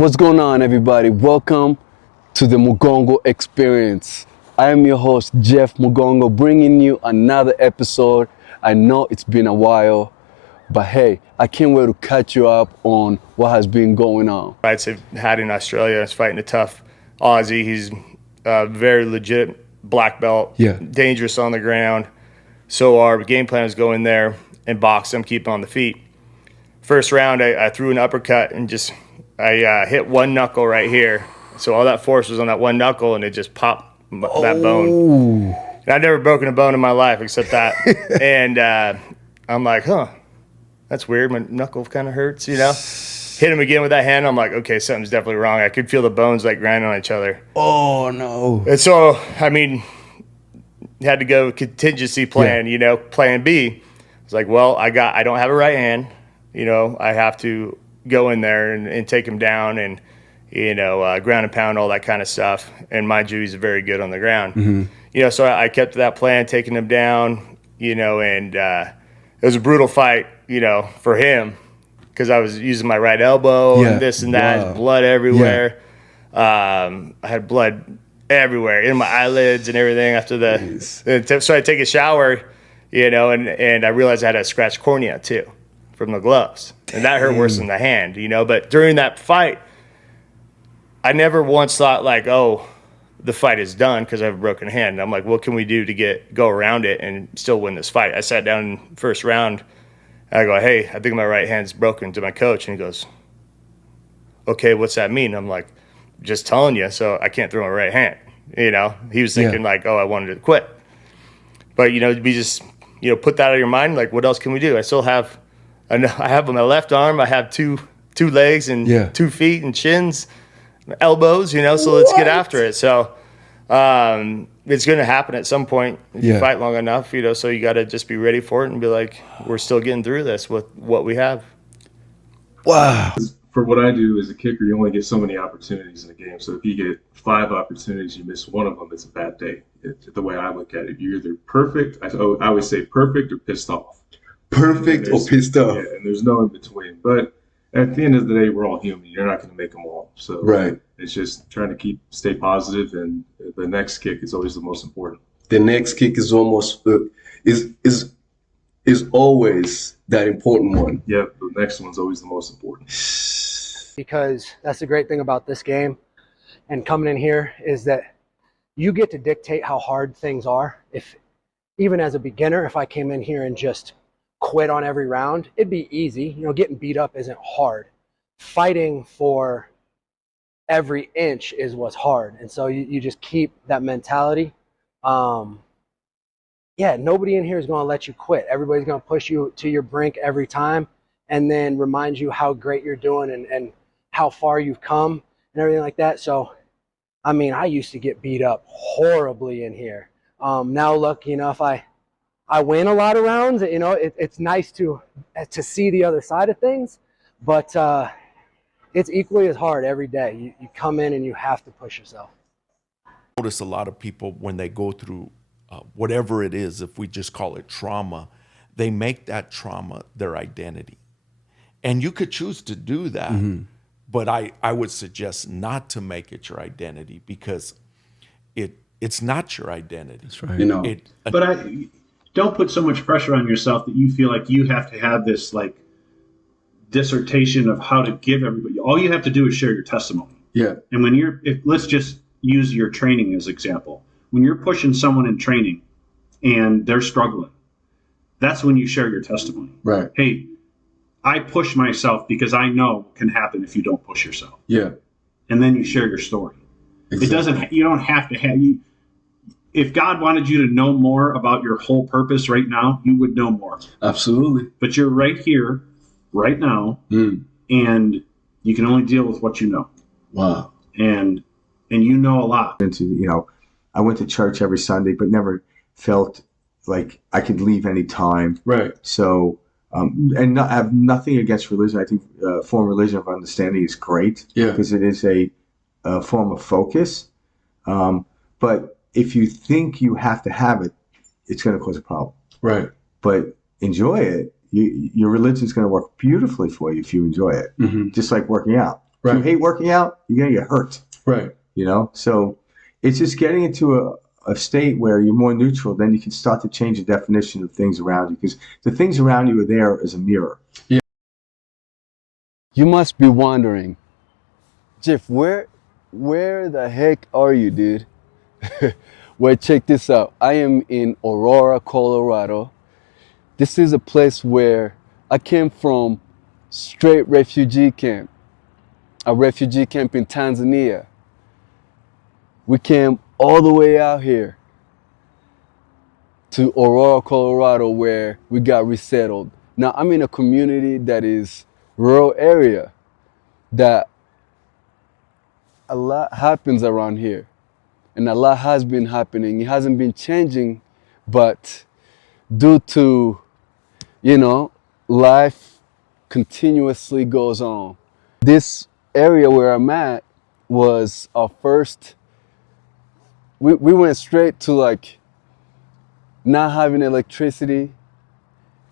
What's going on, everybody? Welcome to the Mugongo Experience. I am your host, Jeff Mugongo, bringing you another episode. I know it's been a while, but hey, I can't wait to catch you up on what has been going on. Fights I've had in Australia. I was fighting a tough Aussie. He's a very legit black belt, dangerous on the ground. So our game plan was go in there and box him, keep him on the feet. First round, I threw an uppercut and I hit one knuckle right here. So all that force was on that one knuckle, and it just popped that bone. And I've never broken a bone in my life except that. And I'm like, that's weird. My knuckle kind of hurts, you know? Hit him again with that hand. I'm like, okay, something's definitely wrong. I could feel the bones like grinding on each other. Oh, no. And so, I mean, had to go contingency plan, you know, plan B. It's like, well, I don't have a right hand. You know, I have to go in there and take him down and, you know, ground and pound, all that kind of stuff. And mind you, he's very good on the ground. You know, so I kept that plan, taking him down, you know, and it was a brutal fight, you know, for him because I was using my right elbow and this and that, blood everywhere. I had blood everywhere in my eyelids and everything after so I take a shower, you know, and I realized I had a scratched cornea too from the gloves, and that hurt worse than the hand, you know. But during that fight, I never once thought like, oh, the fight is done because I have a broken hand. I'm like, what can we do to go around it and still win this fight? I sat down in the first round, and I go, hey, I think my right hand's broken, to my coach, and he goes, okay, what's that mean? I'm like, just telling you, so I can't throw my right hand. You know, he was thinking like, oh, I wanted to quit. But, you know, we just, you know, put that out of your mind. Like, what else can we do? I have my left arm. I have two legs and 2 feet and shins, elbows, you know, so let's get after it. So it's going to happen at some point if you fight long enough, you know, so you got to just be ready for it and be like, we're still getting through this with what we have. Wow. For what I do as a kicker, you only get so many opportunities in a game. So if you get 5 opportunities, you miss one of them, it's a bad day. The way I look at it, you're either perfect. I always say perfect or pissed off. Perfect or pissed off. Yeah, and there's no in between. But at the end of the day, we're all human. You're not going to make them all. So it's just trying to stay positive, and the next kick is always the most important. The next kick is almost is always that important one. Yeah, the next one's always the most important. Because that's the great thing about this game and coming in here is that you get to dictate how hard things are. If even as a beginner, if I came in here and just quit on every round, it'd be easy. You know, getting beat up isn't hard. Fighting for every inch is what's hard. And so you just keep that mentality. Nobody in here is going to let you quit. Everybody's going to push you to your brink every time and then remind you how great you're doing and how far you've come and everything like that. So, I mean, I used to get beat up horribly in here. Now, lucky enough, I win a lot of rounds. You know, it's nice to see the other side of things, but it's equally as hard every day. You come in and you have to push yourself. I notice a lot of people when they go through whatever it is, if we just call it trauma, they make that trauma their identity. And you could choose to do that, but I would suggest not to make it your identity because it's not your identity. That's right. You know, but don't put so much pressure on yourself that you feel like you have to have this like dissertation of how to give everybody. All you have to do is share your testimony. Yeah. And when let's just use your training as example. When you're pushing someone in training and they're struggling, that's when you share your testimony. Right. Hey, I push myself because I know what can happen if you don't push yourself. Yeah. And then you share your story. Exactly. You don't have to have you. If God wanted you to know more about your whole purpose right now, you would know more. Absolutely. But you're right here, right now, and you can only deal with what you know. Wow. And you know a lot. You know, I went to church every Sunday, but never felt like I could leave any time. Right. So, and I have nothing against religion. I think form religion of understanding is great. Yeah. Because it is a form of focus. But if you think you have to have it, it's going to cause a problem. Right. But enjoy it. Your religion is going to work beautifully for you if you enjoy it. Mm-hmm. Just like working out. If you Right. hate working out, you're gonna get hurt. Right. So it's just getting into a state where you're more neutral. Then you can start to change the definition of things around you, because the things around you are there as a mirror. You must be wondering, Jeff, where the heck are you, dude? Well, check this out. I am in Aurora, Colorado. This is a place where I came from, straight refugee camp, a refugee camp in Tanzania. We came all the way out here to Aurora, Colorado, where we got resettled. Now I'm in a community that is rural area, that a lot happens around here, and a lot has been happening. It hasn't been changing, but due to, life continuously goes on. This area where I'm at was our first, we went straight to like not having electricity,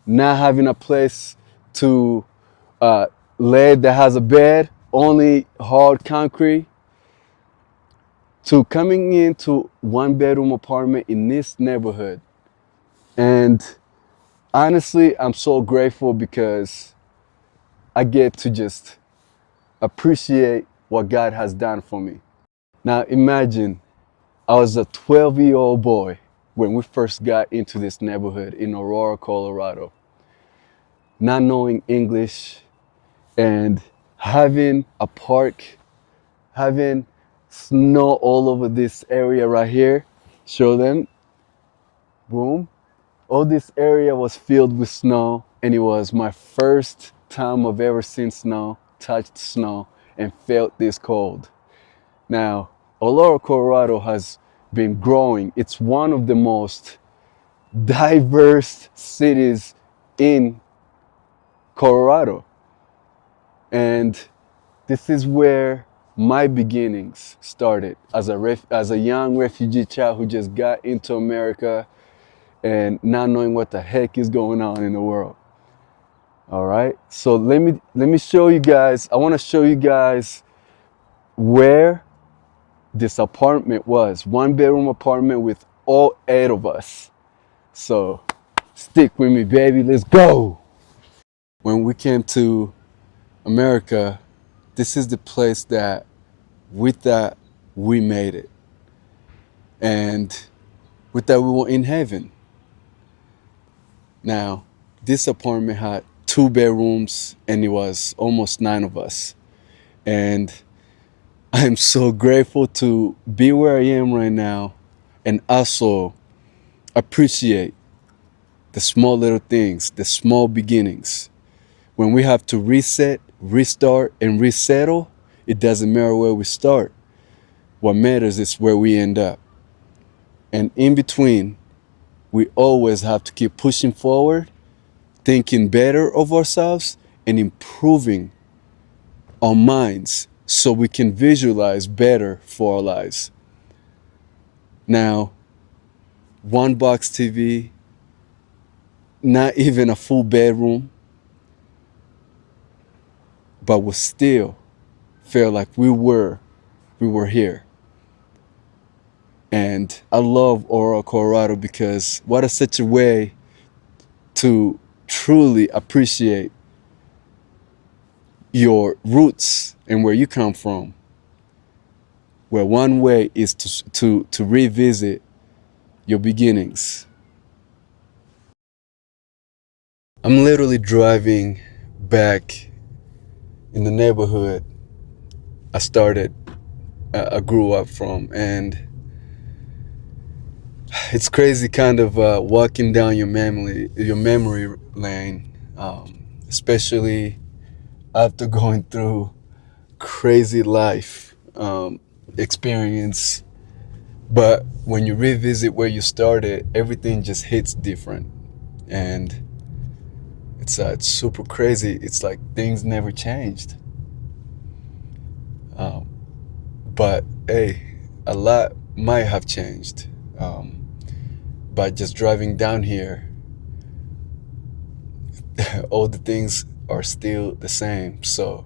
not having a place to lay that has a bed, only hard concrete, to coming into 1-bedroom apartment in this neighborhood. And honestly, I'm so grateful because I get to just appreciate what God has done for me. Now imagine, I was a 12-year-old boy when we first got into this neighborhood in Aurora, Colorado, not knowing English and having a park, having snow all over this area right here. Show them, boom. All this area was filled with snow, and it was my first time I've ever seen snow, touched snow, and felt this cold. Now, Aurora, Colorado has been growing. It's one of the most diverse cities in Colorado. And this is where my beginnings started as a young refugee child who just got into America and not knowing what the heck is going on in the world. All right, so let me show you guys. I want to show you guys where this apartment was. 1-bedroom apartment with all 8 of us. So stick with me, baby. Let's go. When we came to America, this is the place that we thought we made it, and we thought we were in heaven. Now, this apartment had 2 bedrooms, and it was almost 9 of us. And I'm so grateful to be where I am right now, and also appreciate the small little things, the small beginnings. When we have to reset, restart, and resettle, it doesn't matter where we start. What matters is where we end up. And in between, we always have to keep pushing forward, thinking better of ourselves, and improving our minds so we can visualize better for our lives. Now, 1-box TV, not even a full bedroom, but we still felt like we were here. And I love Aurora, Colorado, because what is such a way to truly appreciate your roots and where you come from. Where one way is to revisit your beginnings. I'm literally driving back in the neighborhood I grew up from, and it's crazy kind of walking down your memory lane, especially after going through crazy life experience. But when you revisit where you started, everything just hits different, and it's super crazy. It's like things never changed. But hey, a lot might have changed. By just driving down here, all the things are still the same. So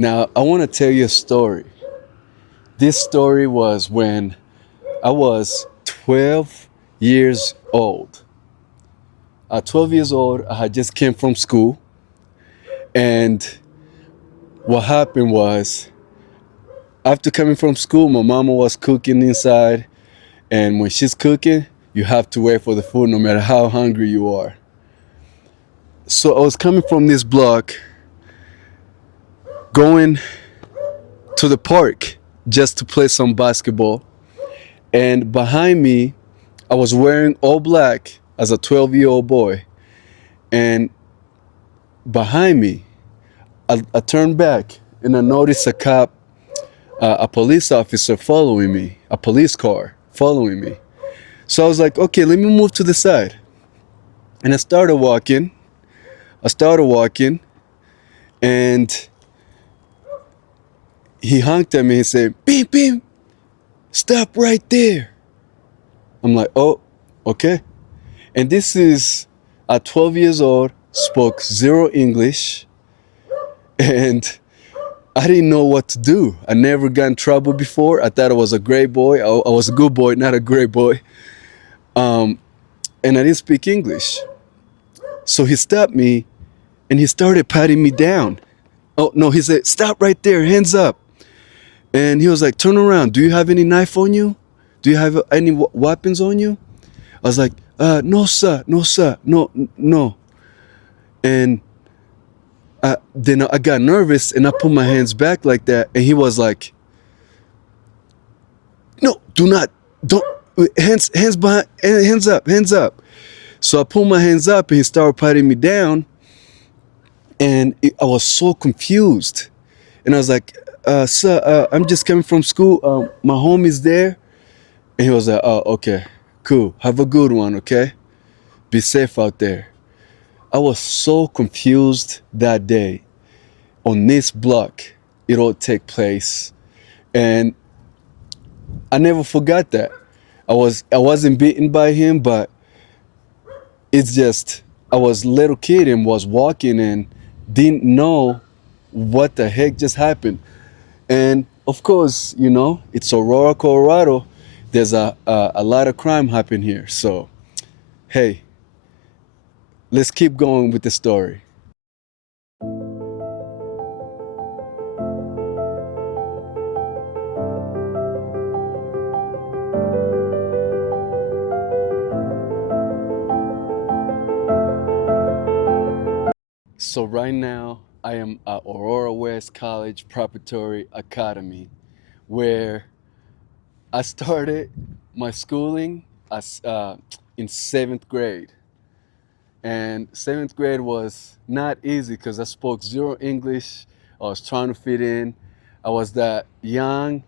Now, I want to tell you a story. This story was when I was 12 years old. At 12 years old, I had just came from school. And what happened was, after coming from school, my mama was cooking inside. And when she's cooking, you have to wait for the food no matter how hungry you are. So I was coming from this block, going to the park just to play some basketball. And behind me, I was wearing all black as a 12-year-old boy. And behind me, I turned back and I noticed a cop, a police officer following me, a police car following me. So I was like, okay, let me move to the side. And I started walking, and he honked at me and said, "Beep, beep, stop right there." I'm like, oh, okay. And this is at 12 years old, spoke zero English, and I didn't know what to do. I never got in trouble before. I thought I was a great boy. I was a good boy, not a great boy. And I didn't speak English. So he stopped me and he started patting me down. Oh, no, he said, "Stop right there, hands up." And he was like, "Turn around. Do you have any knife on you? Do you have any weapons on you?" I was like, "No, sir, no, sir, no." And then I got nervous and I put my hands back like that. And he was like, "No, don't, hands behind, hands up. So I pulled my hands up and he started patting me down. And I was so confused. And I was like, "Sir, I'm just coming from school. My home is there." And he was like, "Oh, okay, cool. Have a good one, okay? Be safe out there." I was so confused that day. On this block, it all take place. And I never forgot that. I wasn't beaten by him, but it's just, I was a little kid and was walking and didn't know what the heck just happened. And of course, it's Aurora, Colorado. There's a lot of crime happen here. So, hey, let's keep going with the story. So right now, I am at Aurora West College Preparatory Academy, where I started my schooling in 7th grade. And 7th grade was not easy because I spoke zero English. I was trying to fit in. I was that young,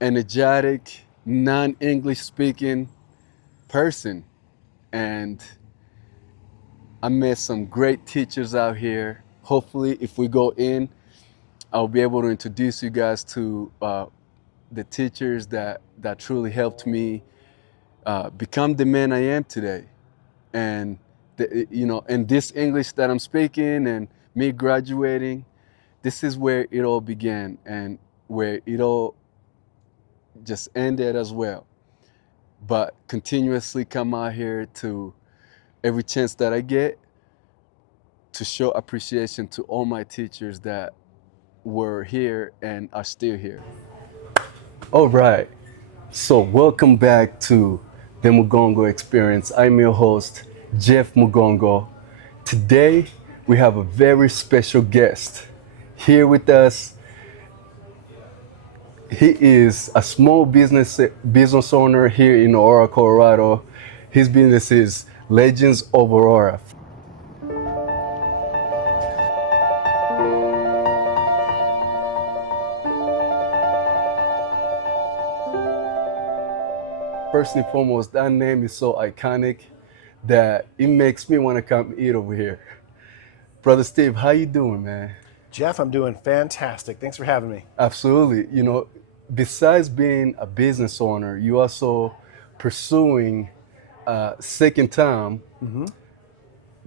energetic, non-English speaking person. And I met some great teachers out here. Hopefully, if we go in, I'll be able to introduce you guys to the teachers that truly helped me become the man I am today. And and this English that I'm speaking and me graduating, this is where it all began and where it all just ended as well. But continuously come out here to every chance that I get to show appreciation to all my teachers that were here and are still here. All right, so welcome back to the Mugongo Experience. I'm your host, Jeff Mugongo. Today, we have a very special guest here with us. He is a small business owner here in Aurora, Colorado. His business is Legends of Aurora. First and foremost, that name is so iconic that it makes me want to come eat over here. Brother Steve, how you doing, man? Jeff, I'm doing fantastic. Thanks for having me. Absolutely. Besides being a business owner, you also pursuing second time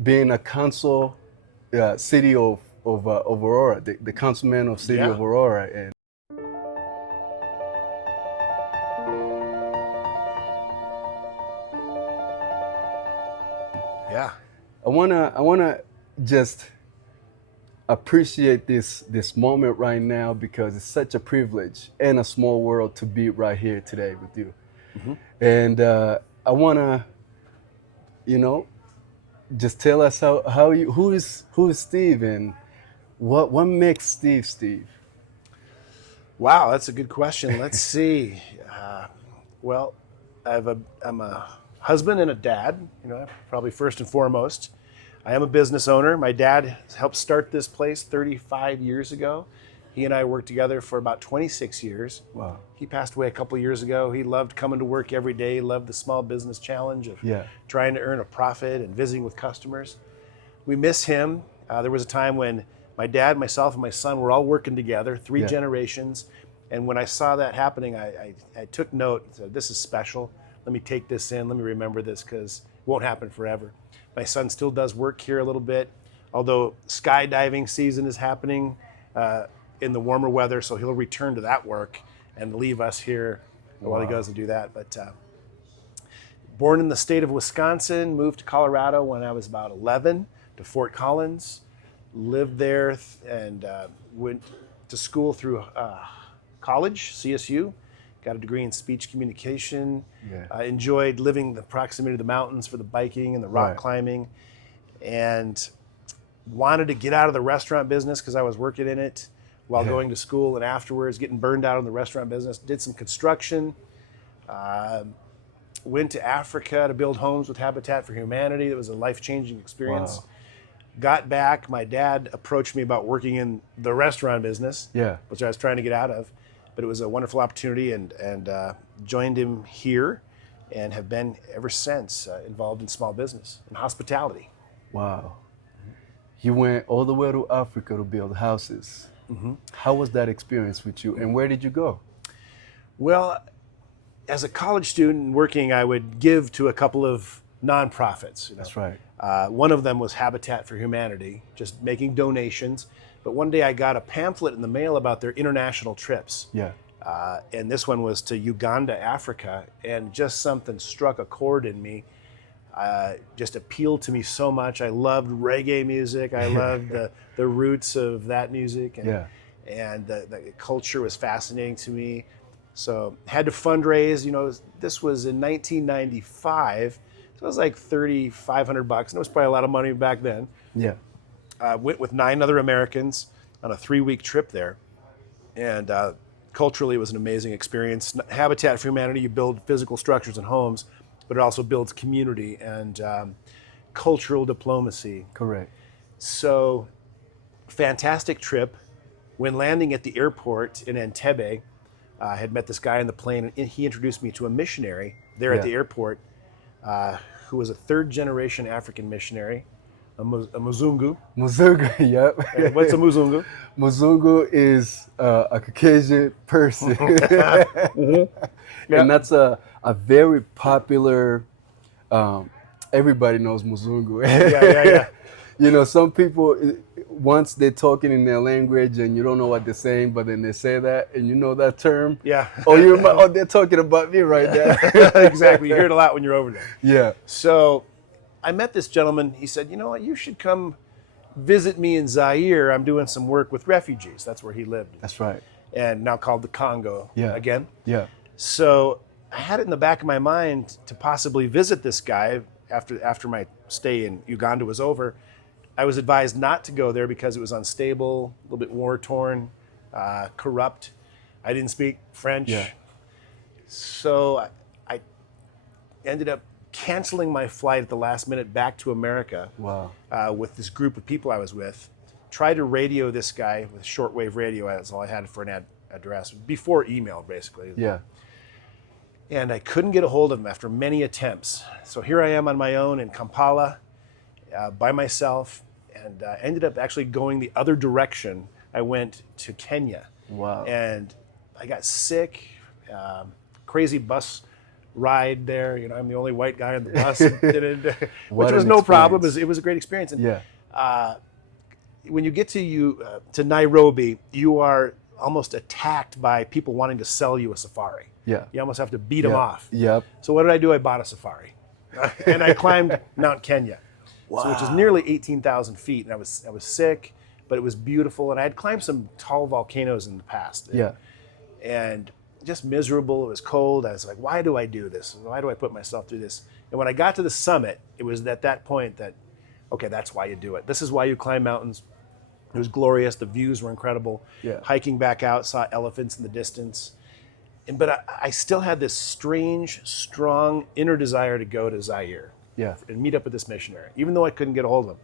being a council, city of of Aurora, the councilman of city Yeah. of Aurora, and Yeah. I wanna just appreciate this moment right now because it's such a privilege and a small world to be right here today with you. And I wanna, just tell us who is Steve and what makes Steve. Wow, that's a good question. Let's see. Well, I'm a husband and a dad, probably first and foremost. I am a business owner. My dad helped start this place 35 years ago. He and I worked together for about 26 years. Wow. He passed away a couple of years ago. He loved coming to work every day, loved the small business challenge of trying to earn a profit and visiting with customers. We miss him. There was a time when my dad, myself, and my son were all working together, three generations. And when I saw that happening, I took note and said, this is special. Let me take this in. Let me remember this because it won't happen forever. My son still does work here a little bit, although skydiving season is happening in the warmer weather, so he'll return to that work and leave us here while he goes to do that. But born in the state of Wisconsin, moved to Colorado when I was about 11 to Fort Collins, lived there and went to school through college, CSU, got a degree in speech communication. I enjoyed living the proximity to the mountains for the biking and the rock climbing, and wanted to get out of the restaurant business because I was working in it while going to school, and afterwards getting burned out in the restaurant business. Did some construction, went to Africa to build homes with Habitat for Humanity. That was a life-changing experience. Wow. Got back, my dad approached me about working in the restaurant business, which I was trying to get out of. But it was a wonderful opportunity, and joined him here and have been ever since involved in small business and hospitality. Wow. You went all the way to Africa to build houses. How was that experience with you, and where did you go? Well, as a college student working, I would give to a couple of nonprofits. That's right. One of them was Habitat for Humanity, just making donations. But one day I got a pamphlet in the mail about their international trips. And this one was to Uganda, Africa, and just something struck a chord in me. Just appealed to me so much. I loved reggae music. I loved the roots of that music, and the culture was fascinating to me. So had to fundraise. This was in 1995, so it was like $3,500, and it was probably a lot of money back then. Went with 9 other Americans on a 3-week trip there, and culturally it was an amazing experience. Habitat for Humanity, you build physical structures and homes, but it also builds community and cultural diplomacy. Correct. So, fantastic trip. When landing at the airport in Entebbe, I had met this guy on the plane, and he introduced me to a missionary there at the airport who was a 3rd-generation African missionary, a Muzungu. Muzungu, yep. And what's a Muzungu? Muzungu is a Caucasian person. And that's a very popular, everybody knows Muzungu. Some people, once they're talking in their language and you don't know what they're saying, but then they say that and you know that term. Oh, they're talking about me right now. Exactly. You hear it a lot when you're over there. So I met this gentleman. He said, you know what, you should come visit me in Zaire. I'm doing some work with refugees. That's where he lived. That's right. And now called the Congo again. So I had it in the back of my mind to possibly visit this guy after my stay in Uganda was over. I was advised not to go there because it was unstable, a little bit war-torn, corrupt. I didn't speak French. So I ended up canceling my flight at the last minute back to America with this group of people I was with. Tried to radio this guy with shortwave radio. That's all I had for an address, before email, basically. And I couldn't get a hold of him after many attempts. So here I am on my own in Kampala, by myself, and ended up actually going the other direction. I went to Kenya. And I got sick, crazy bus ride there. I'm the only white guy on the bus, which was no problem. It was a great experience. And, when you get to Nairobi, you are almost attacked by people wanting to sell you a safari. Yeah. You almost have to beat them off. Yep. So what did I do? I bought a safari, and I climbed Mount Kenya, which is nearly 18,000 feet. And I was sick, but it was beautiful. And I had climbed some tall volcanoes in the past. Yeah. And just miserable. It was cold. I was like, why do I do this? Why do I put myself through this? And when I got to the summit, it was at that point that, okay, that's why you do it. This is why you climb mountains. It was glorious. The views were incredible. Yeah. Hiking back out, saw elephants in the distance. But I still had this strange, strong inner desire to go to Zaire and meet up with this missionary, even though I couldn't get a hold of him.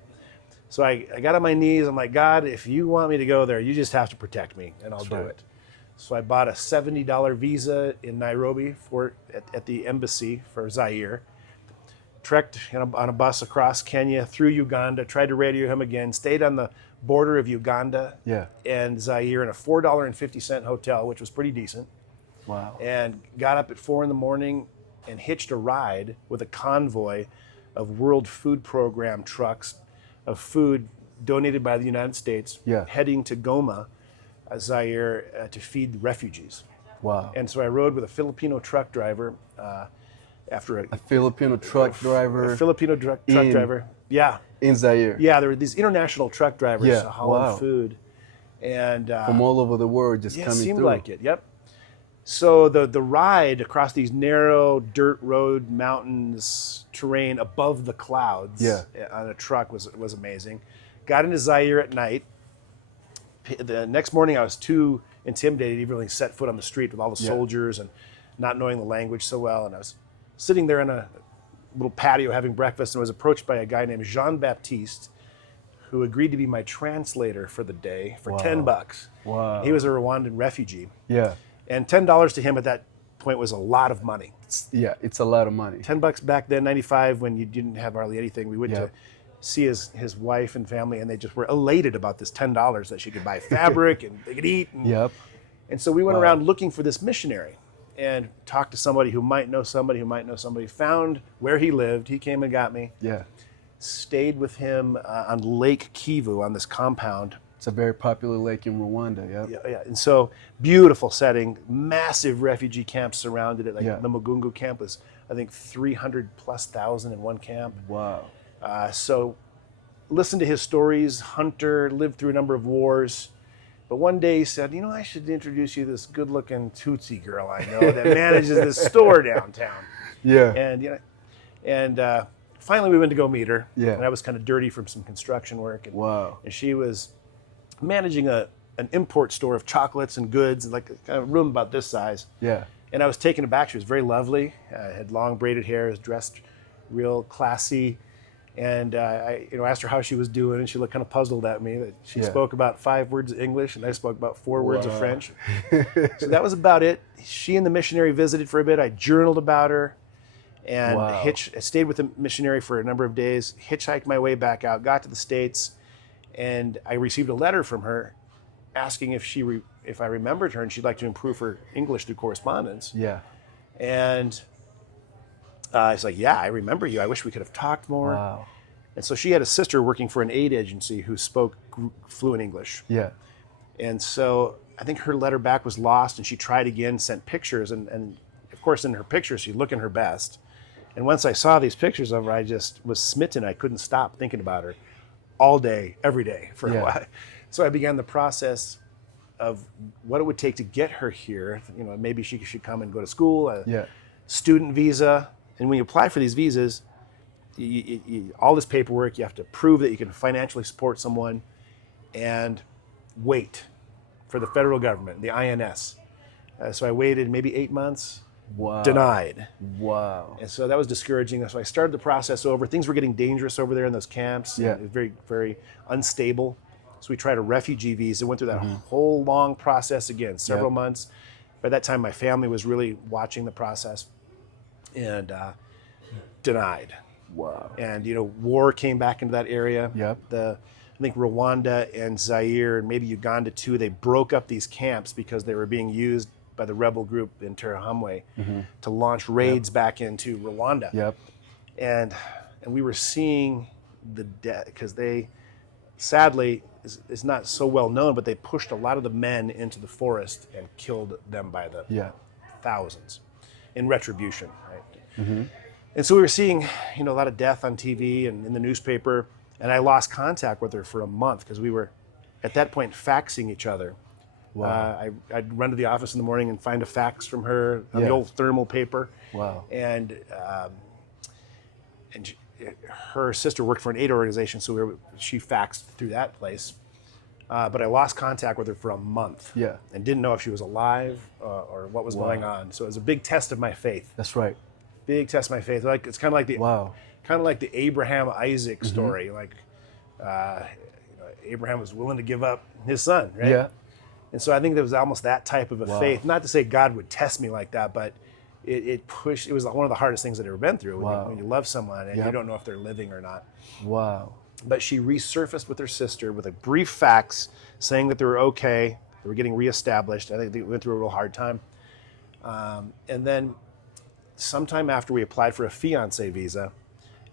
So I got on my knees. I'm like, God, if you want me to go there, you just have to protect me, and I'll do it. So I bought a $70 visa in Nairobi at the embassy for Zaire. Trekked on a bus across Kenya through Uganda, tried to radio him again, stayed on the border of Uganda and Zaire in a $4.50 hotel, which was pretty decent. Wow. And got up at 4 a.m. and hitched a ride with a convoy of World Food Program trucks of food donated by the United States, heading to Goma, Zaire, to feed refugees. Wow. And so I rode with a Filipino truck driver after a Filipino truck driver. A Filipino truck driver. Yeah. In Zaire. Yeah, there were these international truck drivers hauling food. And from all over the world just coming through. It seemed like it, yep. So the ride across these narrow dirt road mountains terrain above the clouds on a truck was amazing. Got into Zaire at night. The next morning I was too intimidated to even really set foot on the street with all the soldiers and not knowing the language so well. And I was sitting there in a little patio having breakfast and was approached by a guy named Jean-Baptiste, who agreed to be my translator for the day for $10. Wow. He was a Rwandan refugee. Yeah. And $10 to him at that point was a lot of money. It's a lot of money. $10 back then, 95, when you didn't have hardly anything. We went to see his wife and family, and they just were elated about this $10 that she could buy fabric and they could eat. And, and so we went around looking for this missionary and talked to somebody who might know somebody who might know somebody, found where he lived. He came and got me. Yeah. Stayed with him on Lake Kivu on this compound. It's a very popular lake in Rwanda, Yeah. And so beautiful setting, massive refugee camps surrounded it. Like the Mugungu camp was, I think, 300,000+ in one camp. Wow. So listened to his stories. Hunter, lived through a number of wars. But one day he said, I should introduce you to this good-looking Tutsi girl I know that manages this store downtown. Yeah. And finally we went to go meet her. Yeah. And I was kind of dirty from some construction work. And, wow. And she was managing an import store of chocolates and goods, like kind of a room about this size. Yeah. And I was taken aback. She was very lovely. Had long braided hair, was dressed real classy. And I asked her how she was doing, and she looked kind of puzzled at me. That she spoke about 5 words of English, and I spoke about 4 words of French. So that was about it. She and the missionary visited for a bit. I journaled about her, and stayed with the missionary for a number of days. Hitchhiked my way back out, got to the States, and I received a letter from her asking if I remembered her and she'd like to improve her English through correspondence. Yeah. And I was like, I remember you. I wish we could have talked more. Wow. And so she had a sister working for an aid agency who spoke fluent English. Yeah. And so I think her letter back was lost, and she tried again, sent pictures. And of course, in her pictures, she's looking her best. And once I saw these pictures of her, I just was smitten. I couldn't stop thinking about her all day, every day for a while. So I began the process of what it would take to get her here. Maybe she should come and go to school, student visa. And when you apply for these visas, all this paperwork, you have to prove that you can financially support someone and wait for the federal government, the INS. So I waited maybe 8 months. Wow. Denied. Wow. And so that was discouraging. So I started the process over. Things were getting dangerous over there in those camps. Yeah. Very, very unstable. So we tried a refugee visa, went through that whole long process again, several months. By that time, my family was really watching the process, and denied. Wow. And, war came back into that area. Yep. I think Rwanda and Zaire and maybe Uganda too, they broke up these camps because they were being used by the rebel group in Interahamwe to launch raids back into Rwanda. Yep. And we were seeing the death, because they, sadly, is not so well known, but they pushed a lot of the men into the forest and killed them by the thousands in retribution, right? And so we were seeing, a lot of death on TV and in the newspaper, and I lost contact with her for a month because we were, at that point, faxing each other. Wow. I'd run to the office in the morning and find a fax from her on the old thermal paper. Wow. And her sister worked for an aid organization, so she faxed through that place. But I lost contact with her for a month. Yeah. And didn't know if she was alive or what was going on. So it was a big test of my faith. That's right. Big test of my faith. Like it's kind of like the Abraham Isaac story. Like Abraham was willing to give up his son, right? Yeah. And so I think there was almost that type of a faith. Not to say God would test me like that, but it pushed. It was one of the hardest things I'd ever been through. When you love someone and you don't know if they're living or not. Wow. But she resurfaced with her sister with a brief fax saying that they were okay. They were getting reestablished. I think they went through a real hard time. And then sometime after, we applied for a fiancé visa,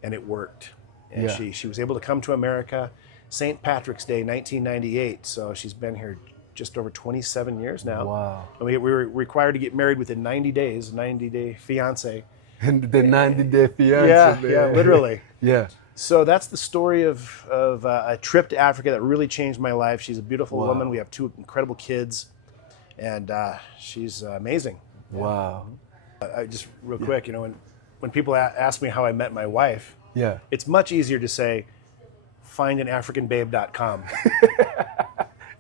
and it worked. And she was able to come to America, St. Patrick's Day, 1998. So she's been here just over 27 years now. Wow. And we were required to get married within 90 days, 90-day fiancé. And the 90-day fiancé. Yeah, literally. Yeah. So that's the story of a trip to Africa that really changed my life. She's a beautiful woman. We have 2 incredible kids, and she's amazing. Wow. Just real quick, when people ask me how I met my wife, it's much easier to say, findinafricanbabe.com.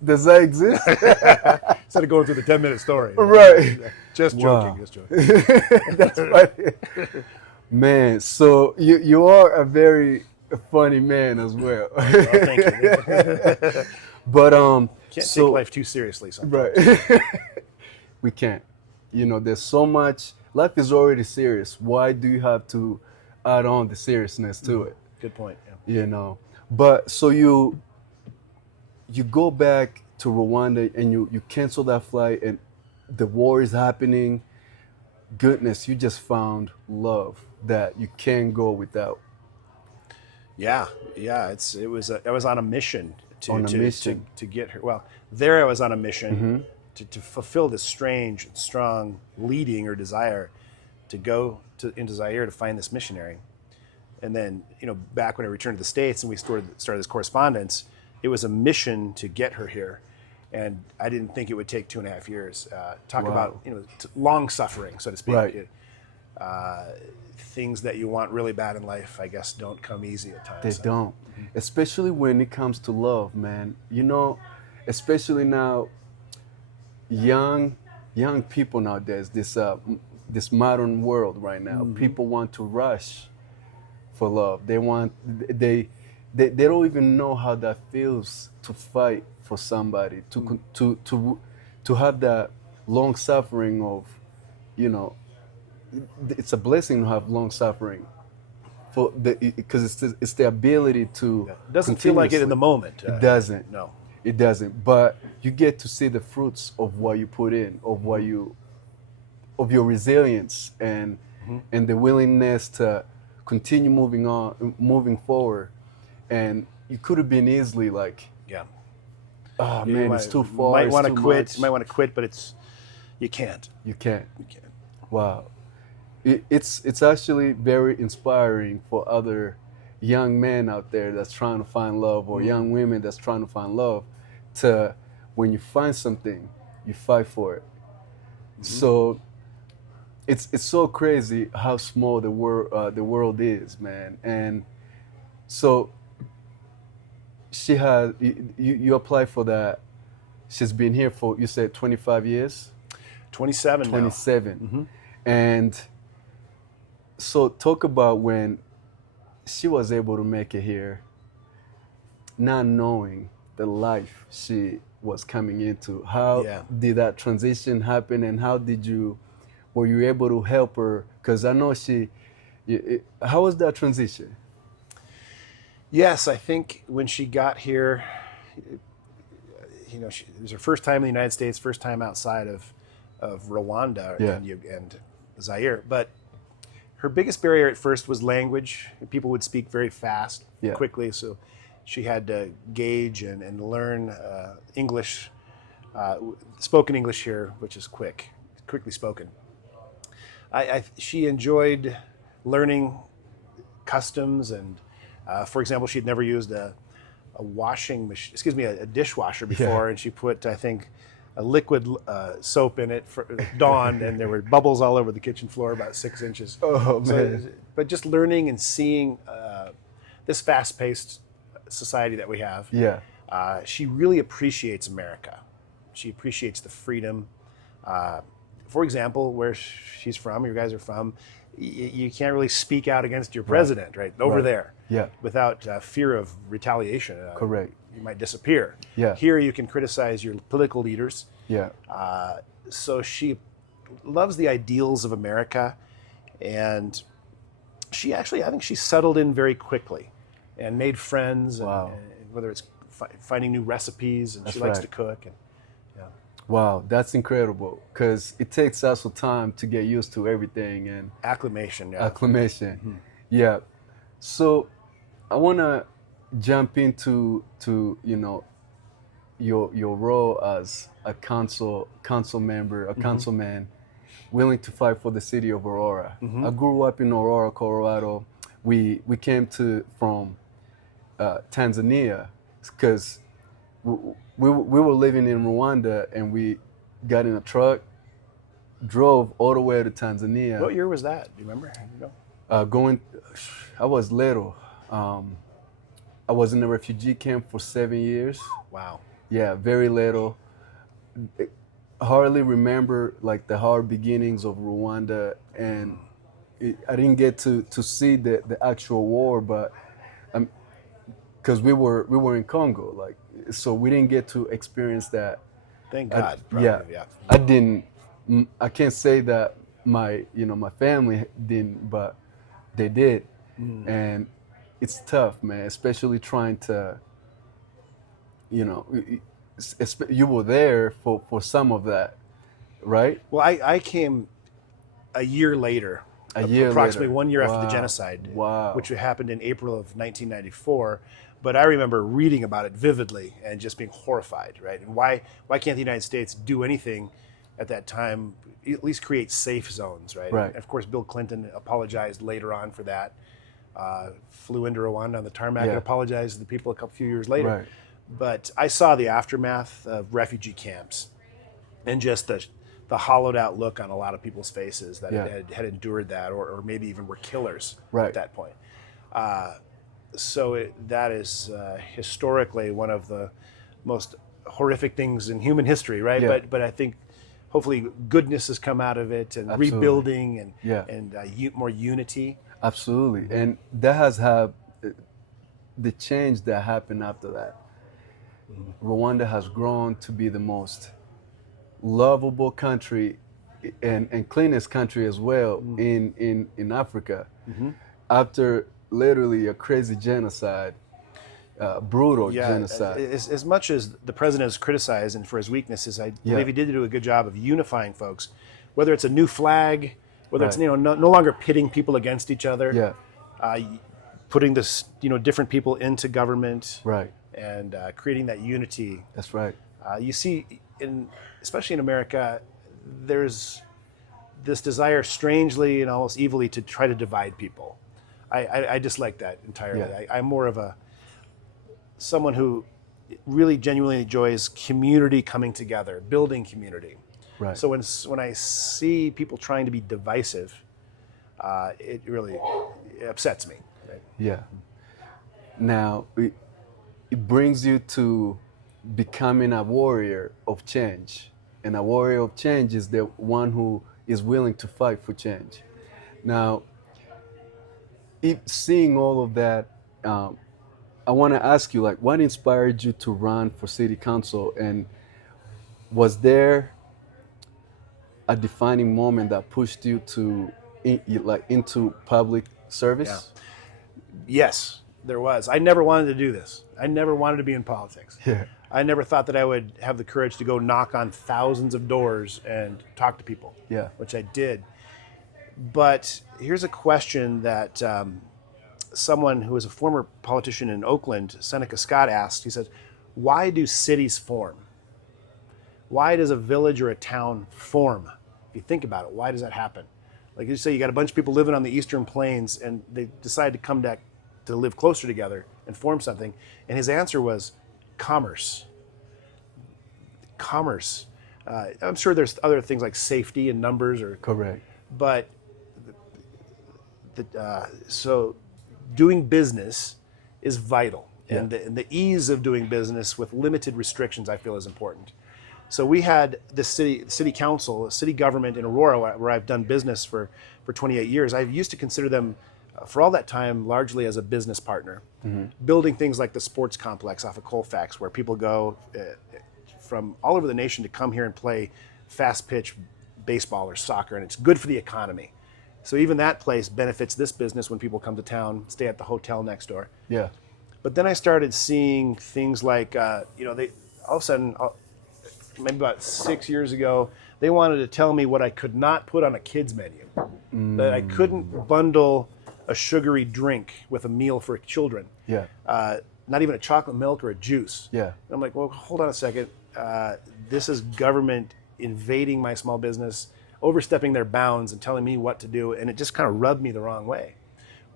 Does that exist? Instead of going through the 10-minute story. Right. Just joking. Just joking. That's funny. Man, so you are a very funny man as well. Thank you. But Can't take life too seriously sometimes. Right. We can't. There's so much. Life is already serious. Why do you have to add on the seriousness to it? Good point. Yeah. But so you go back to Rwanda and you cancel that flight and the war is happening. Goodness, you just found love that you can't go without. Yeah. I was on a mission to get her. Well, there I was on a mission to fulfill this strange, strong leading or desire to go into Zaire to find this missionary. And then, back when I returned to the States and we started this correspondence, it was a mission to get her here. And I didn't think it would take 2.5 years. Talk about, long suffering, so to speak. Right. Things that you want really bad in life, I guess, don't come easy at times. They don't. Especially when it comes to love, man. Especially now, young people nowadays, this modern world right now, people want to rush for love. They don't even know how that feels to fight for somebody, to have that long suffering of, it's a blessing to have long suffering, because it's the ability to. It doesn't feel like it in the moment. It doesn't. No, it doesn't. But you get to see the fruits of what you put in, of your resilience and the willingness to continue moving forward. And you could have been easily like, oh man, it's too far. You might want to quit. You might want to quit, but you can't. You can't. Wow. It's actually very inspiring for other young men out there that's trying to find love, or young women that's trying to find love, to when you find something, you fight for it. So it's so crazy how small the world is, man. And so she had you applied for that. She's been here for, you said, 25 years? 27 now. 27. And so talk about when she was able to make it here, not knowing the life she was coming into. How did that transition happen, and were you able to help her? Because I know how was that transition? Yes, I think when she got here, it was her first time in the United States, first time outside of Rwanda and Zaire. But her biggest barrier at first was language. People would speak very fast, quickly. So she had to gauge and learn English, spoken English here, which is quickly spoken. She enjoyed learning customs, and for example, she'd never used a dishwasher before, and she put, I think, a liquid soap in it for Dawn, and there were bubbles all over the kitchen floor about 6 inches. Oh, man. So, but just learning and seeing this fast-paced society that we have, she really appreciates America. She appreciates the freedom. For example, where she's from, you guys are from, you can't really speak out against your president, right? Over there, without fear of retaliation. Correct. You might disappear. Yeah. Here you can criticize your political leaders. Yeah. So she loves the ideals of America, and she actually, I think she settled in very quickly and made friends. Wow. And whether it's finding new recipes, and she likes to cook. And wow, that's incredible, because it takes us time to get used to everything and acclimation. Yeah. So I want to jump into your role as a council member, a councilman willing to fight for the city of Aurora. I grew up in Aurora, Colorado. We came from Tanzania because we were living in Rwanda, and we got in a truck, drove all the way to Tanzania. What year was that? Do you remember? I was little. I was in a refugee camp for 7 years. Wow. Yeah, very little. Hardly remember like the hard beginnings of Rwanda, and I didn't get to see the actual war, but because we were in Congo, like, so we didn't get to experience that. Thank God. I didn't. I can't say that my family didn't, but they did, and it's tough, man. Especially trying to, you were there for some of that, right? Well, I came a year later. Approximately 1 year after the genocide, which happened in April of 1994. But I remember reading about it vividly and just being horrified, right? And why can't the United States do anything at that time, at least create safe zones, right? Right. And of course, Bill Clinton apologized later on for that. Flew into Rwanda on the tarmac and apologized to the people a few years later. Right. But I saw the aftermath of refugee camps and just the hollowed out look on a lot of people's faces that had endured that, or maybe even were killers at that point. So that is historically one of the most horrific things in human history, right? Yeah. But I think hopefully goodness has come out of it, and rebuilding and more unity. Absolutely, and that has had the change that happened after that. Rwanda has grown to be the most lovable country and cleanest country as well in Africa. After literally a crazy genocide, brutal genocide. As much as the president is criticized and for his weaknesses, I believe he did do a good job of unifying folks. Whether it's a new flag, whether it's no longer pitting people against each other, putting this different people into government, and creating that unity. That's right. You see, especially in America, there's this desire, strangely and almost evilly, to try to divide people. I dislike that entirely. I'm more of someone who really genuinely enjoys community coming together, building community. Right. So when I see people trying to be divisive, it really upsets me. Right? Yeah. Now it brings you to becoming a warrior of change, and a warrior of change is the one who is willing to fight for change. Now, seeing all of that, I want to ask you, like, what inspired you to run for city council, and was there a defining moment that pushed you into public service? Yes, there was. I never wanted to do this. I never wanted to be in politics. I never thought that I would have the courage to go knock on thousands of doors and talk to people, which I did. But here's a question that someone who was a former politician in Oakland, Seneca Scott, asked, he said, why do cities form? Why does a village or a town form? If you think about it, why does that happen? Like you say, you got a bunch of people living on the Eastern Plains and they decide to come back to live closer together and form something. And his answer was commerce. Commerce. I'm sure there's other things like safety and numbers, or Correct. but so doing business is vital, and the ease of doing business with limited restrictions, I feel, is important. So we had the city council, city government in Aurora, where I've done business for 28 years. I used to consider them, for all that time, largely as a business partner, building things like the sports complex off of Colfax, where people go from all over the nation to come here and play fast pitch baseball or soccer, and it's good for the economy. So even that place benefits this business when people come to town, stay at the hotel next door. Yeah. But then I started seeing things like, they all of a sudden, maybe about 6 years ago, they wanted to tell me what I could not put on a kid's menu. That I couldn't bundle a sugary drink with a meal for children. Yeah. Not even a chocolate milk or a juice. Yeah. And I'm like, well, hold on a second. This is government invading my small business, overstepping their bounds and telling me what to do. And it just kind of rubbed me the wrong way,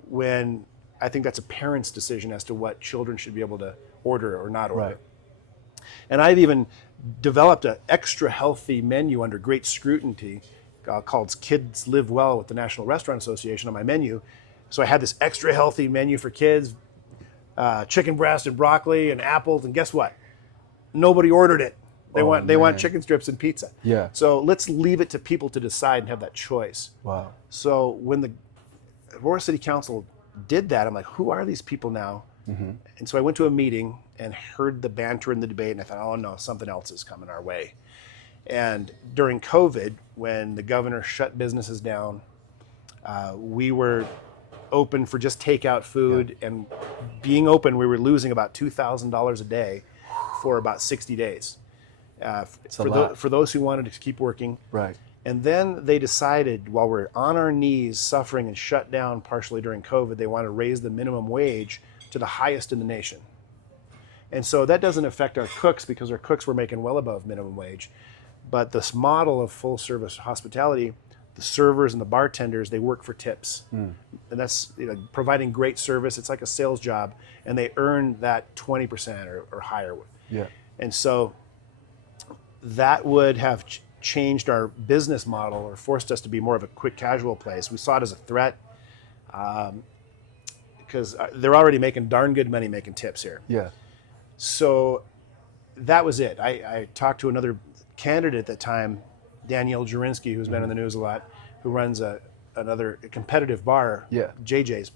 when I think that's a parent's decision as to what children should be able to order or not order. Right. And I've even developed an extra healthy menu under great scrutiny called Kids Live Well with the National Restaurant Association on my menu. So I had this extra healthy menu for kids, chicken breast and broccoli and apples, and guess what? Nobody ordered it. They want chicken strips and pizza. Yeah. So let's leave it to people to decide and have that choice. Wow. So when the Aurora City Council did that, I'm like, who are these people now? And so I went to a meeting and heard the banter and the debate, and I thought, oh no, something else is coming our way. And during COVID, when the governor shut businesses down, we were open for just takeout food, and being open, we were losing about $2,000 a day for about 60 days. For those who wanted to keep working. Right. And then they decided, while we're on our knees suffering and shut down partially during COVID, they want to raise the minimum wage to the highest in the nation. And so that doesn't affect our cooks, because our cooks were making well above minimum wage. But this model of full service hospitality, the servers and the bartenders, they work for tips. And that's providing great service. It's like a sales job, and they earn that 20% or higher. Yeah. And so that would have changed our business model, or forced us to be more of a quick casual place. We saw it as a threat, because they're already making darn good money making tips here. Yeah. So that was it. I talked to another candidate at the time, Danielle Jurinsky, who's been in the news a lot, who runs another competitive bar, JJ's.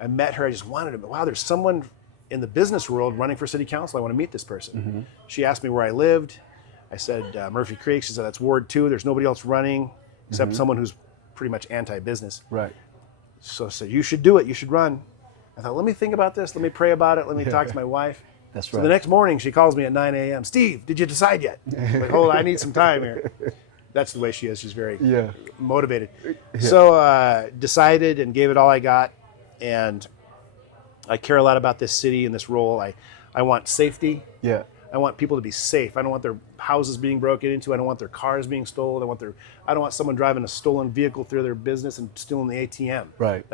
I met her. I just wanted to, wow, there's someone in the business world running for city council. I want to meet this person. She asked me where I lived. I said, Murphy Creek. She said, that's Ward 2. There's nobody else running except someone who's pretty much anti-business. Right. So I said, you should do it. You should run. I thought, let me think about this. Let me pray about it. Let me talk to my wife. That's So right. the next morning, she calls me at 9 a.m. Steve, did you decide yet? I'm like, hold on, I need some time here. That's the way she is. She's very motivated. So decided and gave it all I got. And I care a lot about this city and this role. I want safety. Yeah. I want people to be safe. I don't want their houses being broken into. I don't want their cars being stolen. I don't want someone driving a stolen vehicle through their business and stealing the ATM. Right.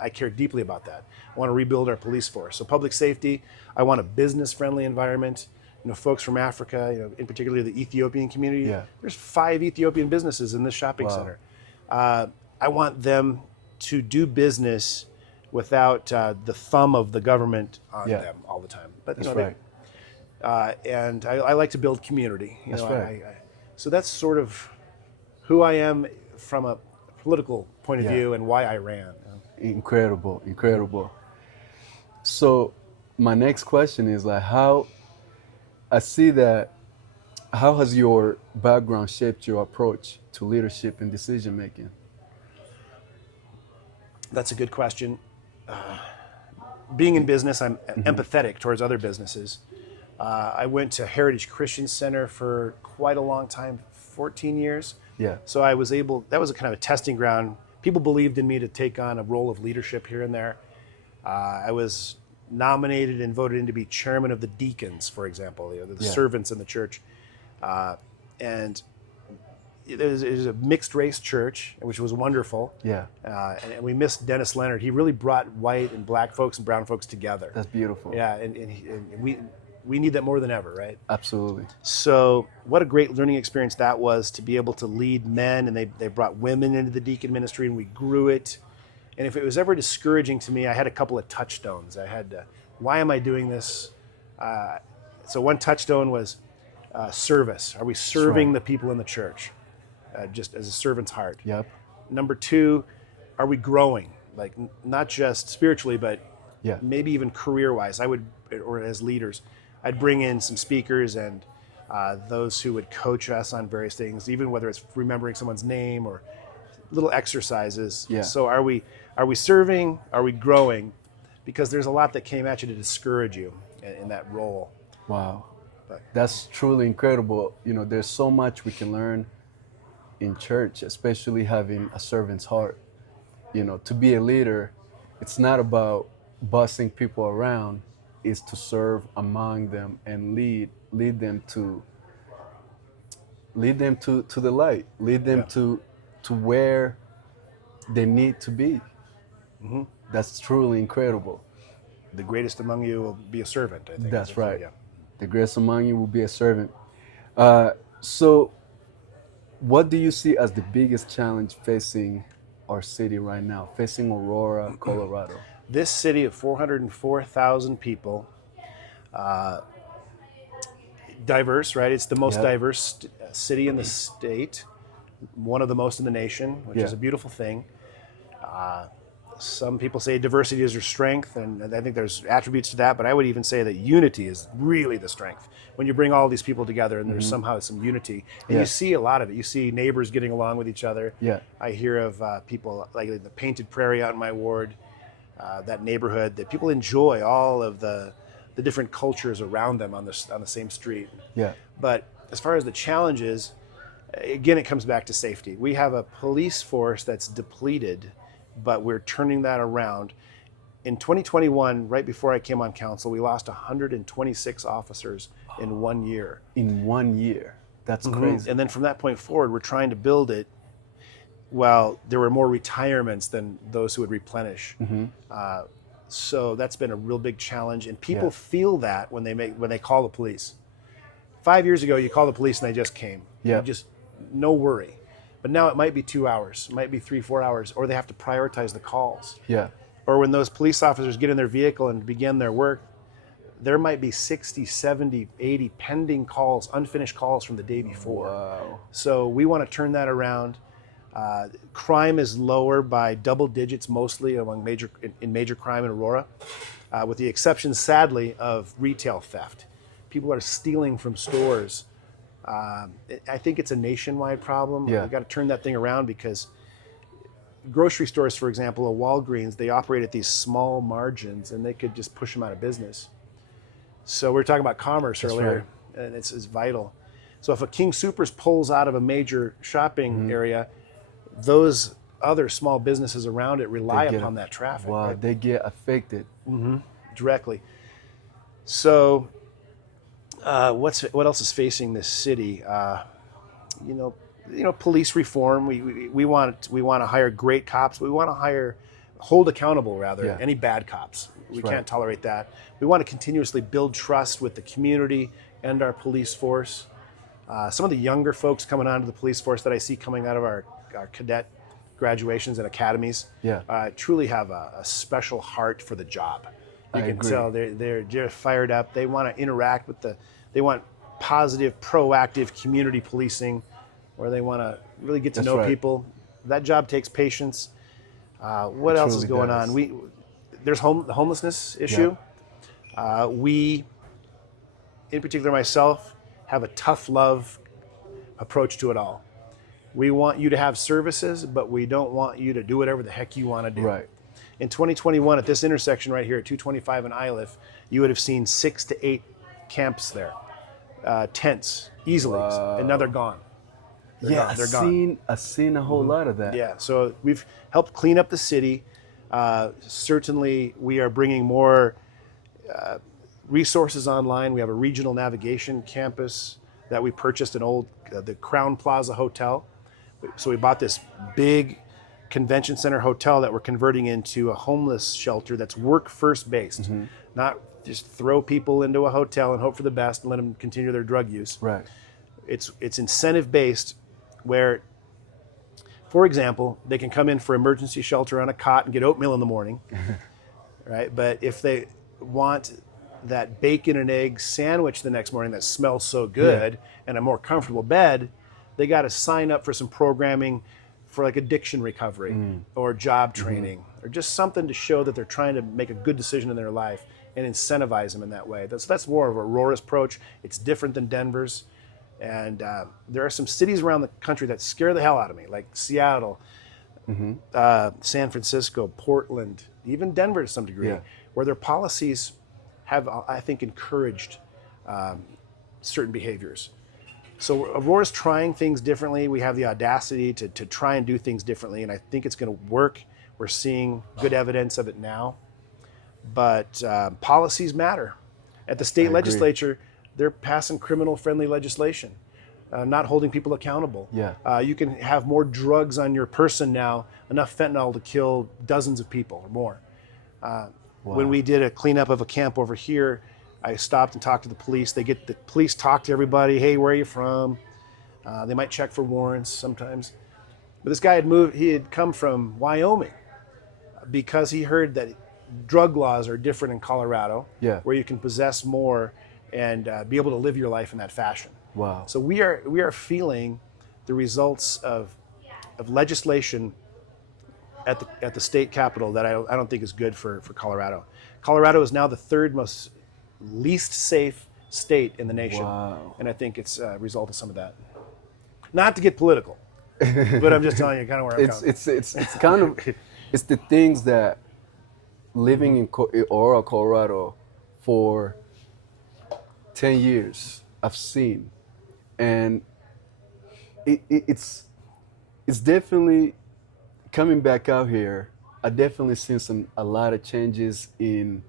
I care deeply about that. I want to rebuild our police force. So public safety. I want a business-friendly environment. Folks from Africa, in particular the Ethiopian community. Yeah. There's 5 Ethiopian businesses in this shopping center. I want them to do business without the thumb of the government on them all the time. But That's right. And I like to build community. That's right. So that's sort of who I am from a political point of view, and why I ran. Incredible, incredible. So my next question is how has your background shaped your approach to leadership and decision making? That's a good question. Being in business, I'm empathetic towards other businesses. I went to Heritage Christian Center for quite a long time, 14 years. Yeah. So that was a kind of a testing ground. People believed in me to take on a role of leadership here and there. I was nominated and voted in to be chairman of the deacons, for example, the servants in the church. And it was a mixed race church, which was wonderful. Yeah. And we missed Dennis Leonard. He really brought white and black folks and brown folks together. That's beautiful. Yeah, and we need that more than ever, right? Absolutely. So what a great learning experience that was, to be able to lead men, and they brought women into the deacon ministry, and we grew it. And if it was ever discouraging to me, I had a couple of touchstones. I had, why am I doing this? So one touchstone was service. Are we serving the people in the church? Just as a servant's heart. Yep. Number two, are we growing? Like not just spiritually, but Yeah. maybe even career-wise. Or as leaders, I'd bring in some speakers and those who would coach us on various things, even whether it's remembering someone's name or little exercises. Yeah. So are we serving? Are we growing? Because there's a lot that came at you to discourage you in that role. Wow. But That's truly incredible. You know, there's so much we can learn in church, especially having a servant's heart. You know, to be a leader, it's not about bossing people around, it's to serve among them and lead them to the light, lead them to where they need to be. Mm-hmm. That's truly incredible. the greatest among you will be a servant, I think. That's right. Yeah. The greatest among you will be a servant. So what do you see as the biggest challenge facing our city right now, facing Aurora, Colorado? This city of 404,000 people, diverse, right? It's the most diverse city in the state, one of the most in the nation, which is a beautiful thing. Some people say diversity is your strength, and I think there's attributes to that, but I would even say that unity is really the strength. When you bring all these people together and there's somehow some unity, and you see a lot of it. You see neighbors getting along with each other. Yeah. I hear of people like the Painted Prairie out in my ward, that neighborhood, that people enjoy all of the different cultures around them on the same street. Yeah. But as far as the challenges, again, it comes back to safety. We have a police force that's depleted, but we're turning that around. In 2021, right before I came on council, we lost 126 officers in 1 year. In 1 year. That's crazy. And then from that point forward, we're trying to build it. Well, there were more retirements than those who would replenish. So that's been a real big challenge, and people feel that when they call the police. 5 years ago, you call the police and they just came. Yeah. You just no worry. But now it might be 2 hours, it might be 3-4 hours, or they have to prioritize the calls. Yeah. Or when those police officers get in their vehicle and begin their work, there might be 60, 70, 80 pending calls, unfinished calls from the day before. Wow. So we want to turn that around. Crime is lower by double digits, mostly among major crime in Aurora, with the exception, sadly, of retail theft. People are stealing from stores. I think it's a nationwide problem. Yeah. We've got to turn that thing around, because grocery stores, for example, a Walgreens, they operate at these small margins, and they could just push them out of business. So we were talking about commerce earlier, and it's vital. So if a King Soopers pulls out of a major shopping area, those other small businesses around it rely upon that traffic. Wow, right? they get affected. Directly. So what else is facing this city? Police reform. We want to hire great cops. We want to hold accountable rather any bad cops. We can't tolerate that. We want to continuously build trust with the community and our police force. Some of the younger folks coming onto the police force that I see coming out of our cadet graduations and academies truly have a special heart for the job. You can tell they're just fired up. They want to interact with they want positive, proactive community policing, where they want to really get to know people. That job takes patience. What else is going on? There's the homelessness issue. We, in particular myself, have a tough love approach to it all. We want you to have services, but we don't want you to do whatever the heck you want to do. Right. In 2021, at this intersection right here at 225 and Iliff, you would have seen 6 to 8 camps there, tents, easily, and now they're gone. They're gone. I've seen a whole lot of that. Yeah, so we've helped clean up the city. Certainly, we are bringing more resources online. We have a regional navigation campus that we purchased an old, the Crown Plaza Hotel. So we bought this big convention center hotel that we're converting into a homeless shelter that's work first based, not just throw people into a hotel and hope for the best and let them continue their drug use. Right. It's incentive based, where, for example, they can come in for emergency shelter on a cot and get oatmeal in the morning, right? But if they want that bacon and egg sandwich the next morning that smells so good and a more comfortable bed, they got to sign up for some programming for like addiction recovery or job training or just something to show that they're trying to make a good decision in their life and incentivize them in that way. That's more of Aurora's approach. It's different than Denver's. And there are some cities around the country that scare the hell out of me, like Seattle, San Francisco, Portland, even Denver to some degree, where their policies have, I think, encouraged certain behaviors. So Aurora's trying things differently. We have the audacity to try and do things differently, and I think it's going to work. We're seeing good evidence of it now. But policies matter. At the state legislature, they're passing criminal-friendly legislation, not holding people accountable. You can have more drugs on your person now, enough fentanyl to kill dozens of people or more. When we did a cleanup of a camp over here, I stopped and talked to the police. The police talk to everybody. Hey, where are you from? They might check for warrants sometimes. But this guy had come from Wyoming because he heard that drug laws are different in Colorado, where you can possess more and be able to live your life in that fashion. Wow. So we are feeling the results of legislation at the state capitol that I don't think is good for Colorado. Colorado is now the third most least safe state in the nation. Wow. And I think it's a result of some of that. Not to get political, but I'm just telling you kind of where I'm coming. It's kind of, it's the things that living in Aurora, Colorado for 10 years I've seen. And it's definitely, coming back out here, I definitely seen a lot of changes in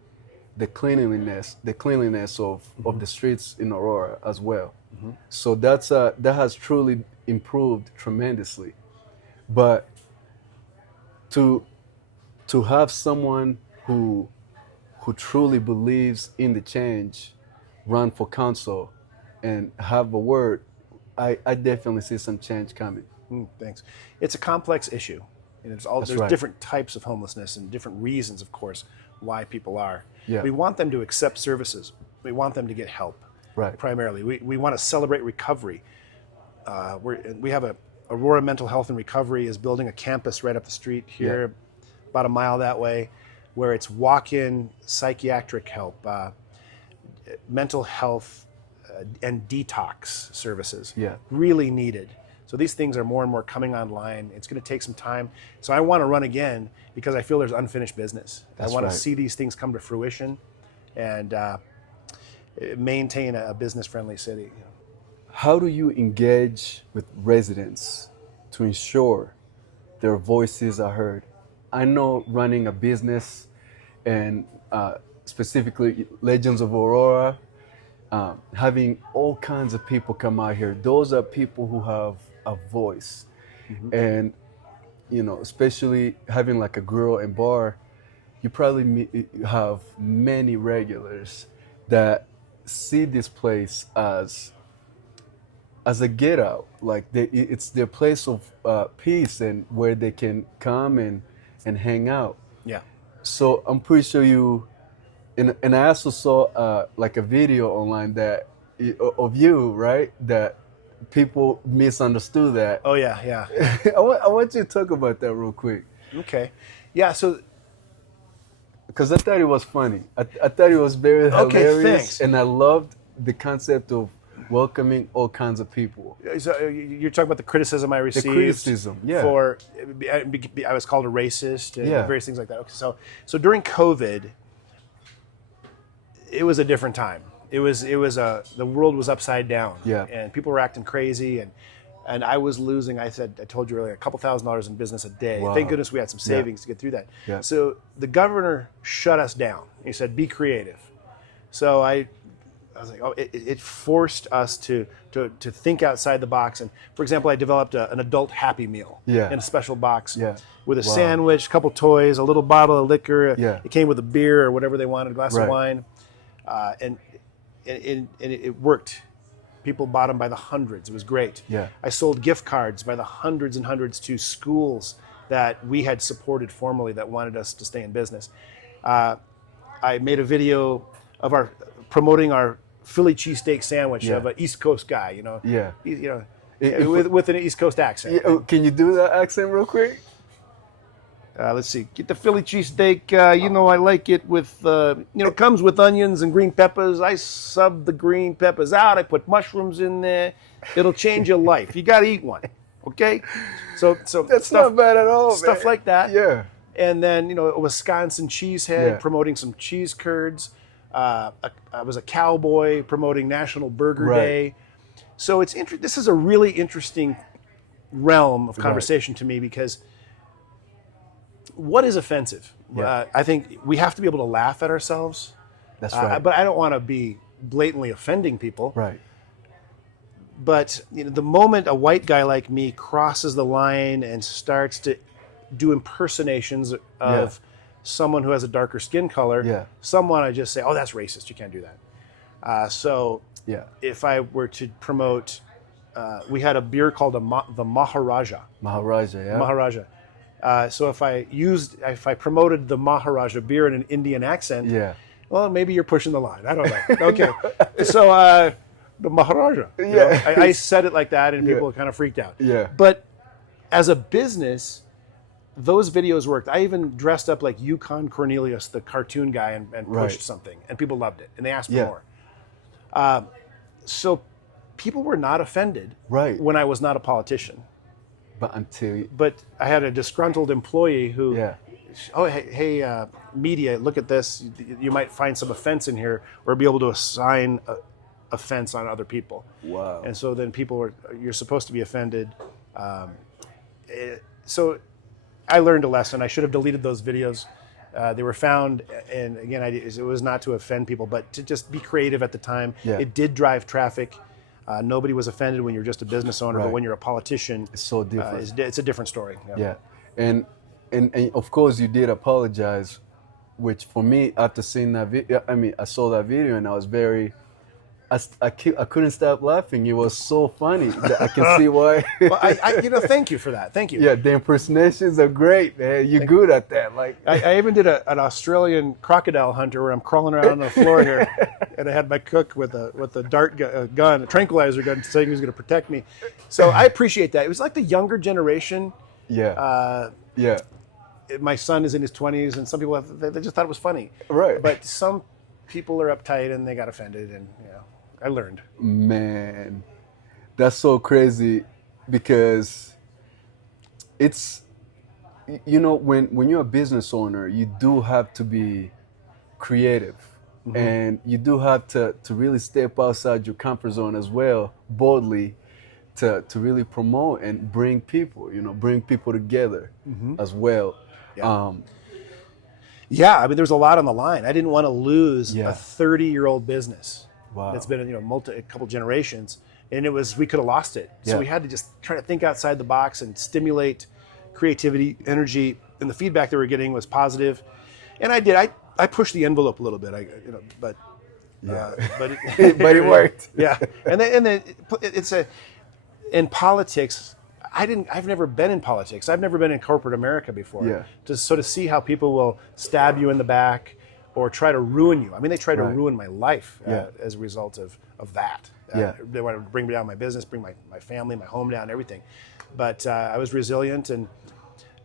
the cleanliness of the streets in Aurora as well. So that has truly improved tremendously. But to have someone who truly believes in the change run for council and have a word, I definitely see some change coming. Thanks. It's a complex issue. And there's different types of homelessness and different reasons, of course, why people are. We want them to accept services. We want them to get help, primarily. We want to celebrate recovery. We have Aurora Mental Health and Recovery is building a campus right up the street here, about a mile that way, where it's walk-in psychiatric help, mental health and detox services, really needed. So these things are more and more coming online. It's going to take some time. So I want to run again because I feel there's unfinished business. I want to see these things come to fruition and maintain a business-friendly city. How do you engage with residents to ensure their voices are heard? I know running a business and specifically Legends of Aurora, having all kinds of people come out here, those are people who have a voice. And especially having like a grill and bar, you probably have many regulars that see this place as a get out, like it's their place of peace and where they can come and hang out. So I'm pretty sure you, and I also saw like a video online of you, right? That people misunderstood that. Oh yeah. I want you to talk about that real quick. Okay. Yeah. So. Because I thought it was funny. I thought it was very hilarious. Thanks. And I loved the concept of welcoming all kinds of people. So you're talking about the criticism I received. The criticism, for I was called a racist and various things like that. Okay, so during COVID, it was a different time. It was the world was upside down, and people were acting crazy, and and I was losing. I told you earlier, a couple $1,000s in business a day. Wow. Thank goodness we had some savings to get through that. Yeah. So the governor shut us down. He said, "Be creative." So I was like, oh, it forced us to think outside the box. And for example, I developed an adult Happy Meal in a special box with a sandwich, a couple toys, a little bottle of liquor. Yeah. It came with a beer or whatever they wanted, a glass of wine, and it worked. People bought them by the hundreds. It was great. Yeah. I sold gift cards by the hundreds and hundreds to schools that we had supported formally that wanted us to stay in business. I made a video of promoting our Philly cheesesteak sandwich of an East Coast guy, with an East Coast accent. Can you do that accent real quick? Let's see. Get the Philly cheesesteak. I like it with, comes with onions and green peppers. I sub the green peppers out. I put mushrooms in there. It'll change your life. You got to eat one. Okay? So That's not bad at all, stuff man. like that. Yeah. And then, a Wisconsin cheesehead promoting some cheese curds. I was a cowboy promoting National Burger Day. So this is a really interesting realm of conversation to me, because what is offensive? I think we have to be able to laugh at ourselves. That's right. But I don't want to be blatantly offending people. Right. But the moment a white guy like me crosses the line and starts to do impersonations of someone who has a darker skin color, someone I just say, oh, that's racist. You can't do that. If I were to promote, we had a beer called the Maharaja. Maharaja. So if I promoted the Maharaja beer in an Indian accent, well, maybe you're pushing the line. I don't know. Okay. So the Maharaja. I said it like that, and people kind of freaked out. Yeah. But as a business, those videos worked. I even dressed up like Yukon Cornelius, the cartoon guy, and pushed something, and people loved it, and they asked for more. So people were not offended when I was not a politician. But I had a disgruntled employee who, hey, media, look at this. You might find some offense in here, or be able to assign offense on other people. Wow. And so then you're supposed to be offended. So I learned a lesson. I should have deleted those videos. They were found, and again, it was not to offend people, but to just be creative at the time. It did drive traffic. Nobody was offended when you're just a business owner, but when you're a politician, it's so different. It's a different story. And of course you did apologize, which for me, after seeing that video, I saw that video and I was I couldn't stop laughing. It was so funny that I can see why. Well, thank you for that. Thank you. Yeah, the impersonations are great, man. You're good at that. Like I even did an Australian crocodile hunter where I'm crawling around on the floor here, and I had my cook with a dart gun, a tranquilizer gun, saying he was going to protect me. So I appreciate that. It was like the younger generation. My son is in his 20s, and some people they just thought it was funny. Right. But some people are uptight and they got offended, and I learned. Man, that's so crazy, because it's, when you're a business owner, you do have to be creative, and you do have to really step outside your comfort zone as well, boldly, to really promote and bring people together as well. There's a lot on the line. I didn't want to lose a 30-year-old business. Wow. That's been a couple generations, and we could have lost it. So we had to just try to think outside the box and stimulate creativity, energy, and the feedback that we were getting was positive. And I did. I pushed the envelope a little bit. But it worked. Yeah, and then in politics. I've never been in politics. I've never been in corporate America before. Yeah. To sort of see how people will stab you in the back or try to ruin you. They tried to ruin my life as a result of that. They wanted to bring down my business, bring my family, my home down, everything. But I was resilient, and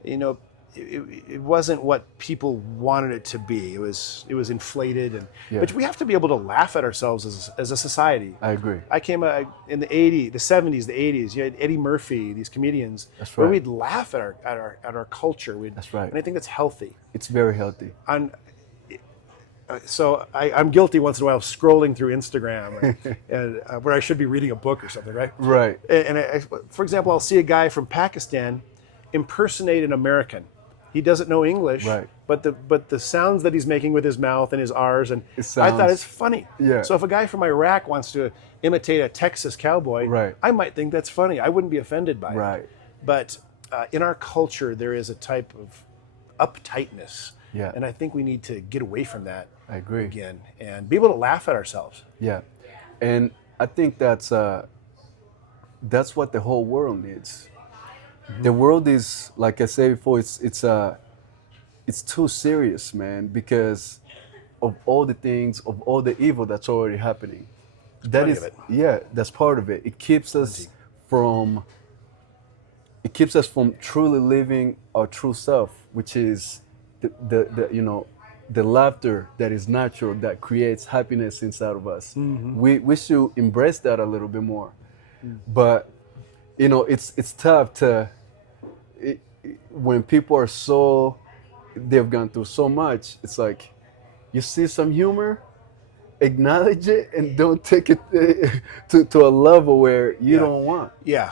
it wasn't what people wanted it to be. It was inflated, but we have to be able to laugh at ourselves as a society. I agree. I came in the 80s, the 70s, the 80s. You had Eddie Murphy, these comedians, where we'd laugh at our culture. That's right. And I think that's healthy. It's very healthy. So I'm guilty once in a while of scrolling through Instagram, and where I should be reading a book or something, right? Right. And for example, I'll see a guy from Pakistan impersonate an American. He doesn't know English, Right. but the sounds that he's making with his mouth and his R's, and I thought sounds- it's funny. Yeah. So if a guy from Iraq wants to imitate a Texas cowboy, Right. I might think that's funny. I wouldn't be offended by it. Right. But in our culture, there is a type of uptightness. Yeah. And I think we need to get away from that I agree. again and be able to laugh at ourselves. Yeah, and I think that's what the whole world needs. The world is, like I said before, it's too serious, man, because of all the things, of all the evil that's already happening. Plenty of it. Yeah, that's part of it. It keeps us from truly living our true self, which is the laughter that is natural, that creates happiness inside of us. We should embrace that a little bit more. But it's tough when people are they've gone through so much. It's like you see some humor, acknowledge it, and don't take it to a level where you don't want. Yeah.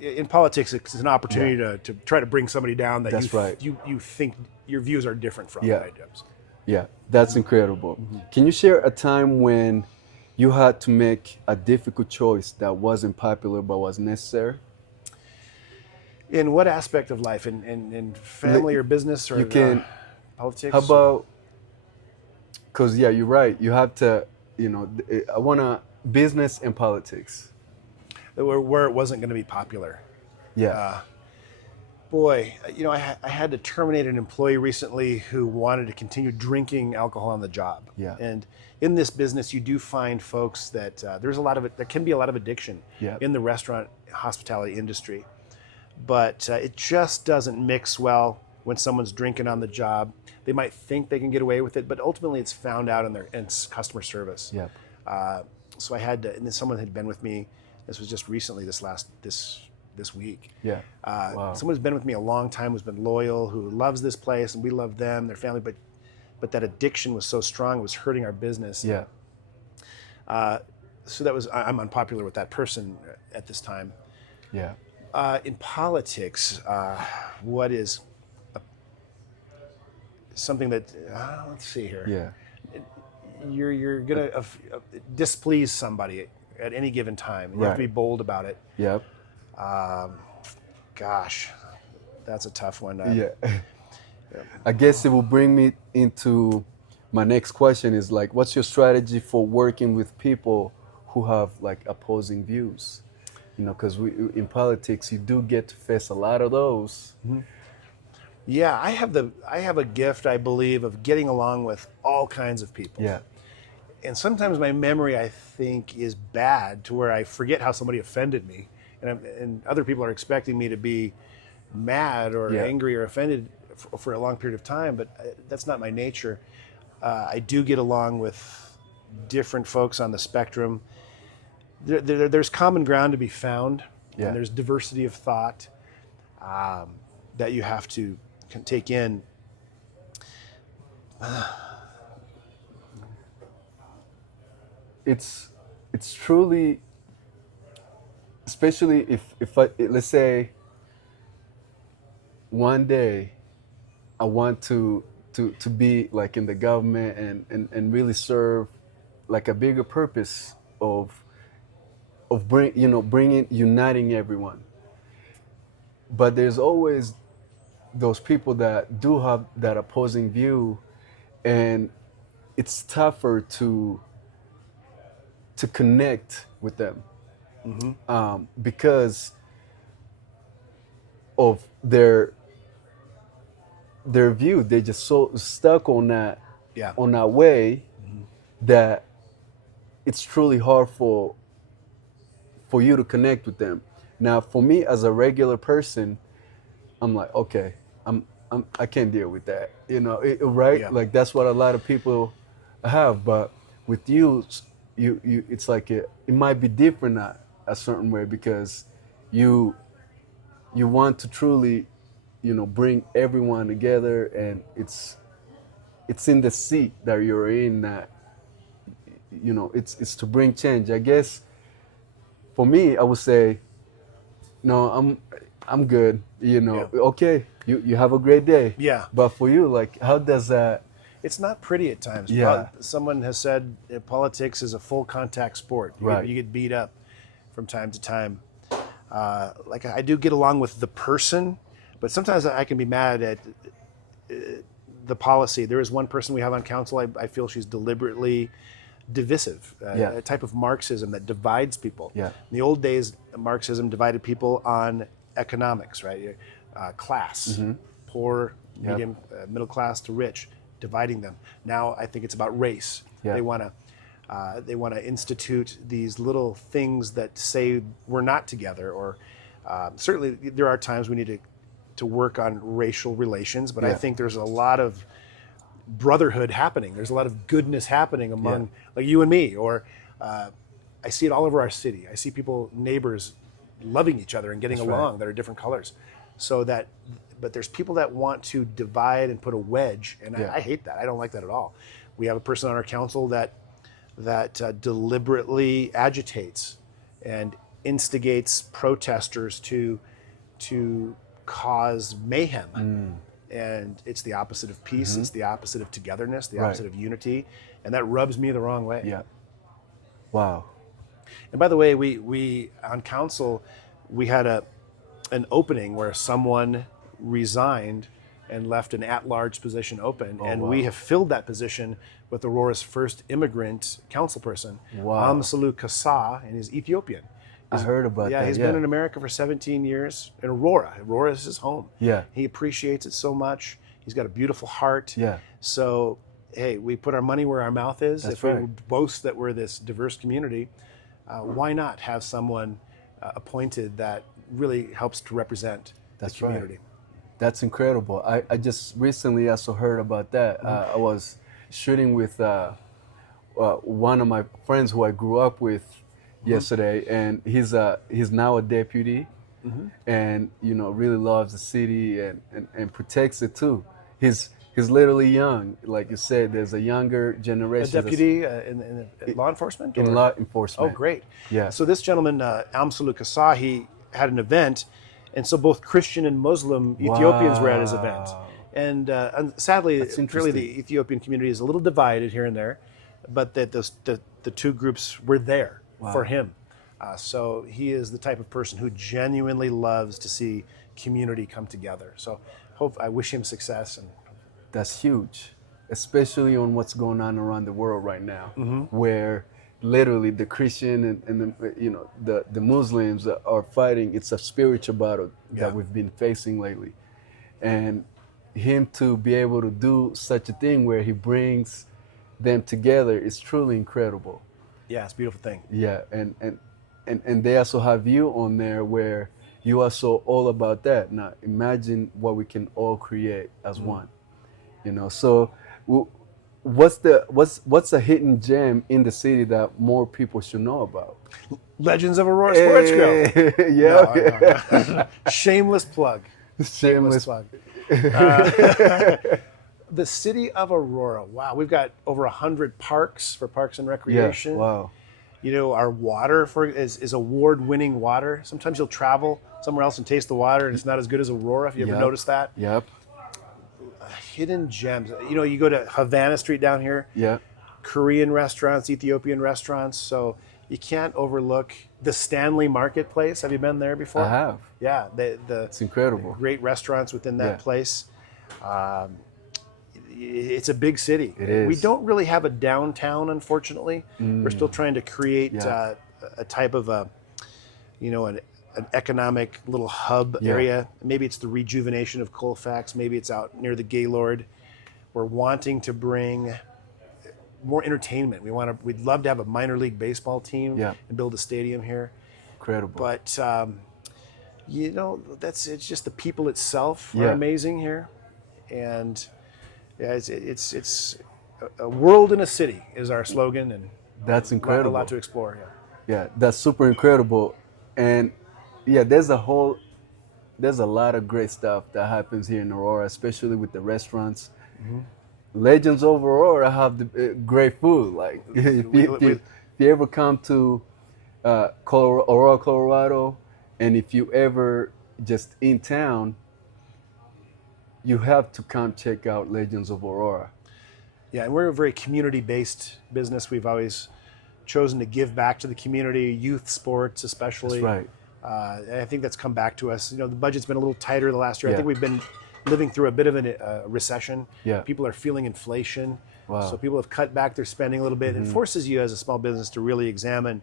In politics, it's an opportunity to try to bring somebody down that That's right. you think your views are different from. Yeah. Right? Yeah, that's incredible. Can you share a time when you had to make a difficult choice that wasn't popular but was necessary? In what aspect of life? In family or business or You can. politics? How about? Because you're right. You have to. I want to business and politics. Where it wasn't going to be popular. Yeah. Boy, I had to terminate an employee recently who wanted to continue drinking alcohol on the job. Yeah. And in this business, you do find folks that there can be a lot of addiction in the restaurant hospitality industry. But it just doesn't mix well when someone's drinking on the job. They might think they can get away with it, but ultimately it's found out in customer service. Yep. So I had to, and then someone had been with me. This was just recently, this week. Yeah. Wow. Someone who's been with me a long time, who's been loyal, who loves this place, and we love them, their family, but that addiction was so strong, it was hurting our business. Yeah. So I'm unpopular with that person at this time. Yeah. In politics, what is something that, let's see here. Yeah. You're gonna displease somebody at any given time. You have to be bold about it. Yep. Gosh, that's a tough one. I guess it will bring me into my next question is like, what's your strategy for working with people who have like opposing views? Because in politics, you do get to face a lot of those. Mm-hmm. Yeah, I have a gift, I believe, of getting along with all kinds of people. Yeah. And sometimes my memory, I think, is bad to where I forget how somebody offended me, and other people are expecting me to be mad or angry or offended for a long period of time, but that's not my nature. I do get along with different folks on the spectrum. There's common ground to be found, and there's diversity of thought that you have to take in. It's truly, especially if let's say one day I want to be like in the government and really serve like a bigger purpose of uniting everyone. But there's always those people that do have that opposing view, and it's tougher to connect with them because of their view. They're just so stuck on that way that it's truly hard for you to connect with them. Now, for me as a regular person, I'm like, okay, I can't deal with that, right? Yeah. Like that's what a lot of people have. But with you, it's like it might be different a certain way because you want to truly, bring everyone together, and it's it's in the seat that you're in that, you know, it's to bring change. I guess for me, I would say, no, I'm good. You know, okay, you have a great day. Yeah. But for you, like, how does that? It's not pretty at times. Yeah. Someone has said politics is a full contact sport. You get beat up from time to time. Like I do get along with the person, but sometimes I can be mad at the policy. There is one person we have on council, I feel she's deliberately divisive, a type of Marxism that divides people. Yeah. In the old days, Marxism divided people on economics, right? Class, poor, medium, middle class to rich, dividing them. Now I think it's about race. Yeah. They want to institute these little things that say we're not together, or certainly there are times we need to work on racial relations, but I think there's a lot of brotherhood happening. There's a lot of goodness happening among like you and me, or I see it all over our city. I see people, neighbors, loving each other and getting along that are different colors. But there's people that want to divide and put a wedge, and I hate that. I don't like that at all. We have a person on our council that deliberately agitates and instigates protesters to cause mayhem. And it's the opposite of peace. It's the opposite of togetherness, the opposite of unity, and that rubs me the wrong way. Yeah. Wow. And by the way, we on council, we had an opening where someone resigned and left an at-large position open, we have filled that position with Aurora's first immigrant council person, Amsalu Kasa, and he's Ethiopian. I heard about that. Yeah, he's been in America for 17 years in Aurora. Aurora is his home. Yeah. He appreciates it so much. He's got a beautiful heart. Yeah. So, hey, we put our money where our mouth is. That's if we boast that we're this diverse community, why not have someone appointed that really helps to represent the community? That's incredible. I just recently also heard about that. I was shooting with one of my friends who I grew up with yesterday, and he's now a deputy, and you know, really loves the city and protects it too. He's literally young, like you said. There's a younger generation. A deputy in law enforcement? In law enforcement. Oh, great. Yeah. So this gentleman, Amsalu Kasa, he had an event, and so both Christian and Muslim Ethiopians were at his event. And sadly, really the Ethiopian community is a little divided here and there, but that the two groups were there for him. So he is the type of person who genuinely loves to see community come together. So I wish him success. And that's huge, especially on what's going on around the world right now, where literally the Christian and the Muslims are fighting. It's a spiritual battle that we've been facing lately, and him to be able to do such a thing where he brings them together is truly incredible. Yeah, it's a beautiful thing. Yeah, and they also have you on there where you are so all about that. Now imagine what we can all create as one. You know, so what's a hidden gem in the city that more people should know about? Legends of Aurora Sports Grill. Yeah. No. Shameless plug. Shameless plug. The city of Aurora. Wow, we've got over 100 parks for parks and recreation. Yeah, wow. You know, our water is award-winning water. Sometimes you'll travel somewhere else and taste the water, and it's not as good as Aurora. Have you ever noticed that? Yep. Hidden gems. You know, you go to Havana Street down here. Yeah. Korean restaurants, Ethiopian restaurants. So you can't overlook the Stanley Marketplace. Have you been there before? I have. Yeah, it's incredible. Great restaurants within that place. It's a big city. It is. We don't really have a downtown, unfortunately. We're still trying to create a type of an economic little hub area. Maybe it's the rejuvenation of Colfax. Maybe it's out near the Gaylord. We're wanting to bring more entertainment. We'd love to have a minor league baseball team and build a stadium here. Incredible. But it's just the people itself are amazing here, and it's a world in a city is our slogan, and that's incredible. A lot to explore. Yeah, that's super incredible, and there's a lot of great stuff that happens here in Aurora, especially with the restaurants. Legends of Aurora have the great food. Like if you ever come to Aurora, Colorado, and if you ever just in town, you have to come check out Legends of Aurora. Yeah, and we're a very community-based business. We've always chosen to give back to the community, youth sports especially. That's right. And I think that's come back to us. The budget's been a little tighter the last year. Yeah. I think we've been living through a bit of a recession. Yeah. People are feeling inflation. Wow. So people have cut back their spending a little bit. It forces you as a small business to really examine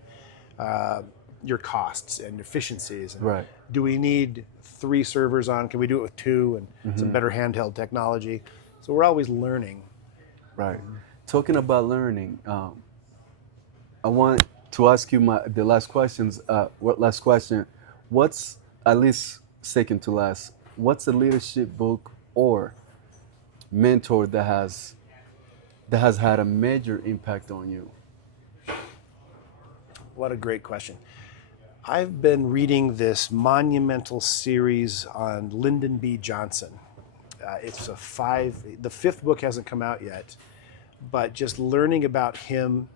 your costs and efficiencies. And Right. do we need 3 servers on? Can we do it with 2 and some better handheld technology? So we're always learning. Right. Talking about learning, I want to ask you the last questions. Last question? What's, at least second to last, what's a leadership book or mentor that has had a major impact on you? What a great question. I've been reading this monumental series on Lyndon B. Johnson. It's the 5th book hasn't come out yet, but just learning about him,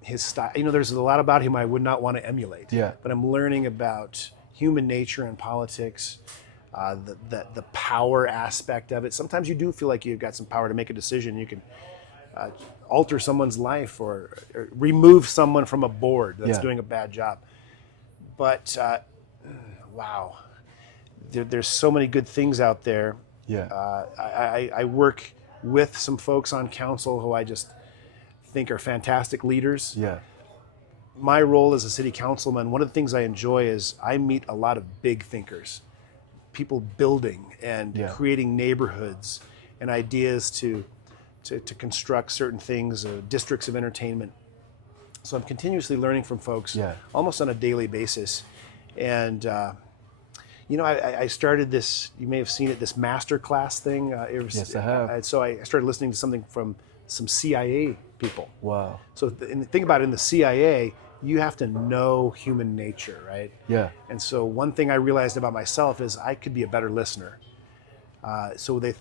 his style. There's a lot about him I would not want to emulate. Yeah. But I'm learning about human nature and politics, the power aspect of it. Sometimes you do feel like you've got some power to make a decision. You can alter someone's life or remove someone from a board that's doing a bad job. But wow, there's so many good things out there. Yeah. I work with some folks on council who I just think are fantastic leaders. Yeah. My role as a city councilman, one of the things I enjoy is I meet a lot of big thinkers, people building and creating neighborhoods and ideas to construct certain things, districts of entertainment. So I'm continuously learning from folks almost on a daily basis. And, I started this, you may have seen it, this master class thing. Yes, I have. So I started listening to something from some CIA people. Wow. So think about it, in the CIA, you have to know human nature, right? Yeah. And so one thing I realized about myself is I could be a better listener. So they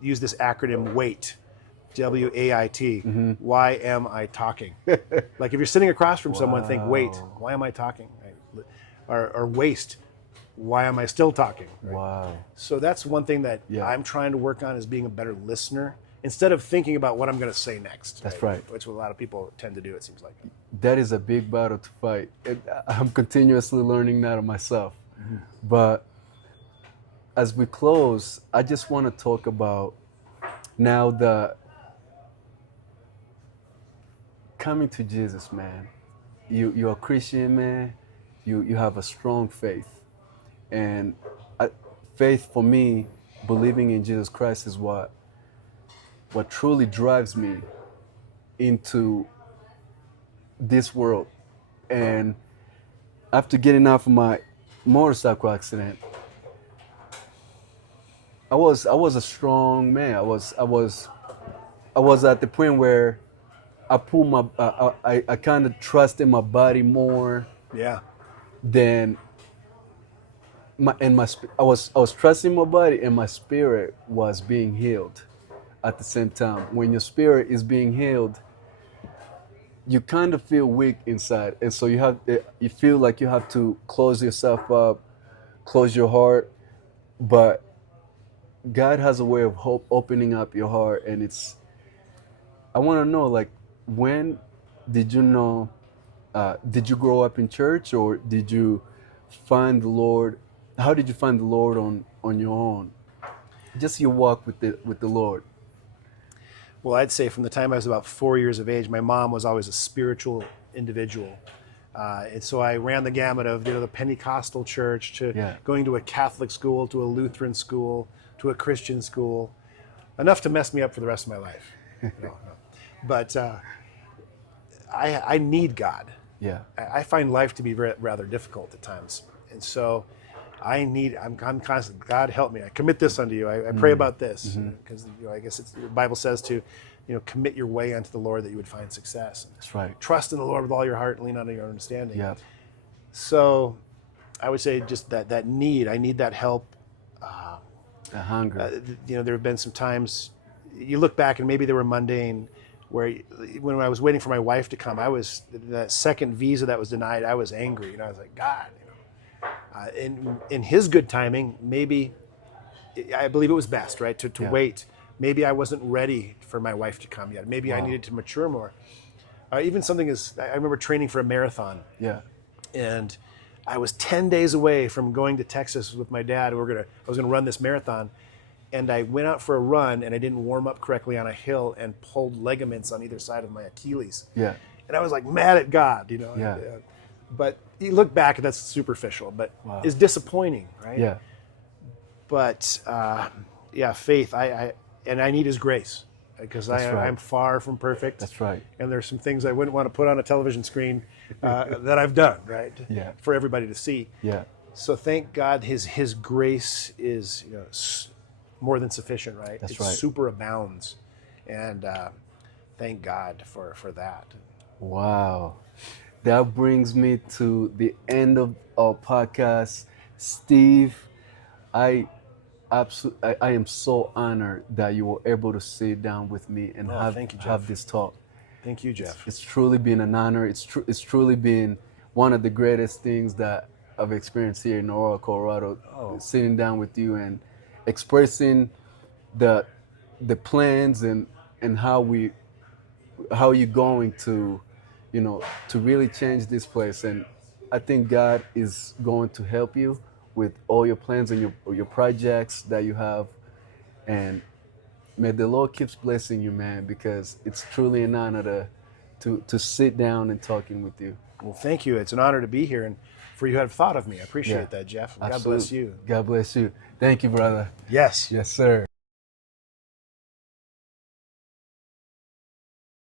use this acronym WAIT. WAIT. Why am I talking? Like if you're sitting across from someone, think, wait, why am I talking? Right? Or waste, why am I still talking? Right? Wow. So that's one thing that I'm trying to work on, is being a better listener instead of thinking about what I'm going to say next. That's right. Which a lot of people tend to do, it seems like. That is a big battle to fight. I'm continuously learning that of myself. But as we close, I just want to talk about now the coming to Jesus, man. You're a Christian, man. You have a strong faith. And faith for me, believing in Jesus Christ, is what truly drives me into this world. And after getting out of my motorcycle accident, I was a strong man. I was at the point where I kind of trusted my body more. Yeah. Than I was trusting my body, and my spirit was being healed at the same time. When your spirit is being healed, you kind of feel weak inside, and so you feel like you have to close yourself up, close your heart. But God has a way of opening up your heart, and I want to know, like, when did you know? Did you grow up in church, or did you find the Lord? How did you find the Lord on your own? Just your walk with the Lord. Well, I'd say from the time I was about 4 years of age, my mom was always a spiritual individual. And so I ran the gamut of the Pentecostal church to going to a Catholic school, to a Lutheran school, to a Christian school, enough to mess me up for the rest of my life. No. But I need God. Yeah. I find life to be rather difficult at times. And so I'm constantly, God help me. I commit this unto you. I pray about this. Because I guess the Bible says to, commit your way unto the Lord that you would find success. That's right. Trust in the Lord with all your heart and lean on your understanding. Yeah. So I would say just that need. I need that help. The hunger. There have been some times you look back and maybe they were mundane. Where when I was waiting for my wife to come, I was that second visa that was denied. I was angry, I was like, God, in His good timing, maybe I believe it was best, right, to wait. Maybe I wasn't ready for my wife to come yet. Maybe I needed to mature more. Even something as I remember training for a marathon. Yeah. And I was 10 days away from going to Texas with my dad. I was gonna run this marathon. And I went out for a run and I didn't warm up correctly on a hill and pulled ligaments on either side of my Achilles. Yeah. And I was like mad at God, Yeah. But you look back, that's superficial, but it's disappointing, right? Yeah. But faith, I need His grace because right. I'm far from perfect. That's right. And there's some things I wouldn't want to put on a television screen that I've done, right? Yeah. For everybody to see. Yeah. So thank God His grace is more than sufficient, right? That's it right. superabounds, and thank God for that. Wow. That brings me to the end of our podcast. Steve, I am so honored that you were able to sit down with me and thank you, Jeff. have this talk. Thank you, Jeff. It's truly been an honor. It's truly been one of the greatest things that I've experienced here in Aurora, Colorado. Sitting down with you and expressing the plans and how you're going to to really change this place. And I think God is going to help you with all your plans and your projects that you have. And may the Lord keeps blessing you, man, because it's truly an honor to sit down and talking with you. Well, thank you. It's an honor to be here and for you to have thought of me. I appreciate that, Jeff. God bless you. God bless you. Thank you, brother. Yes. Yes, sir.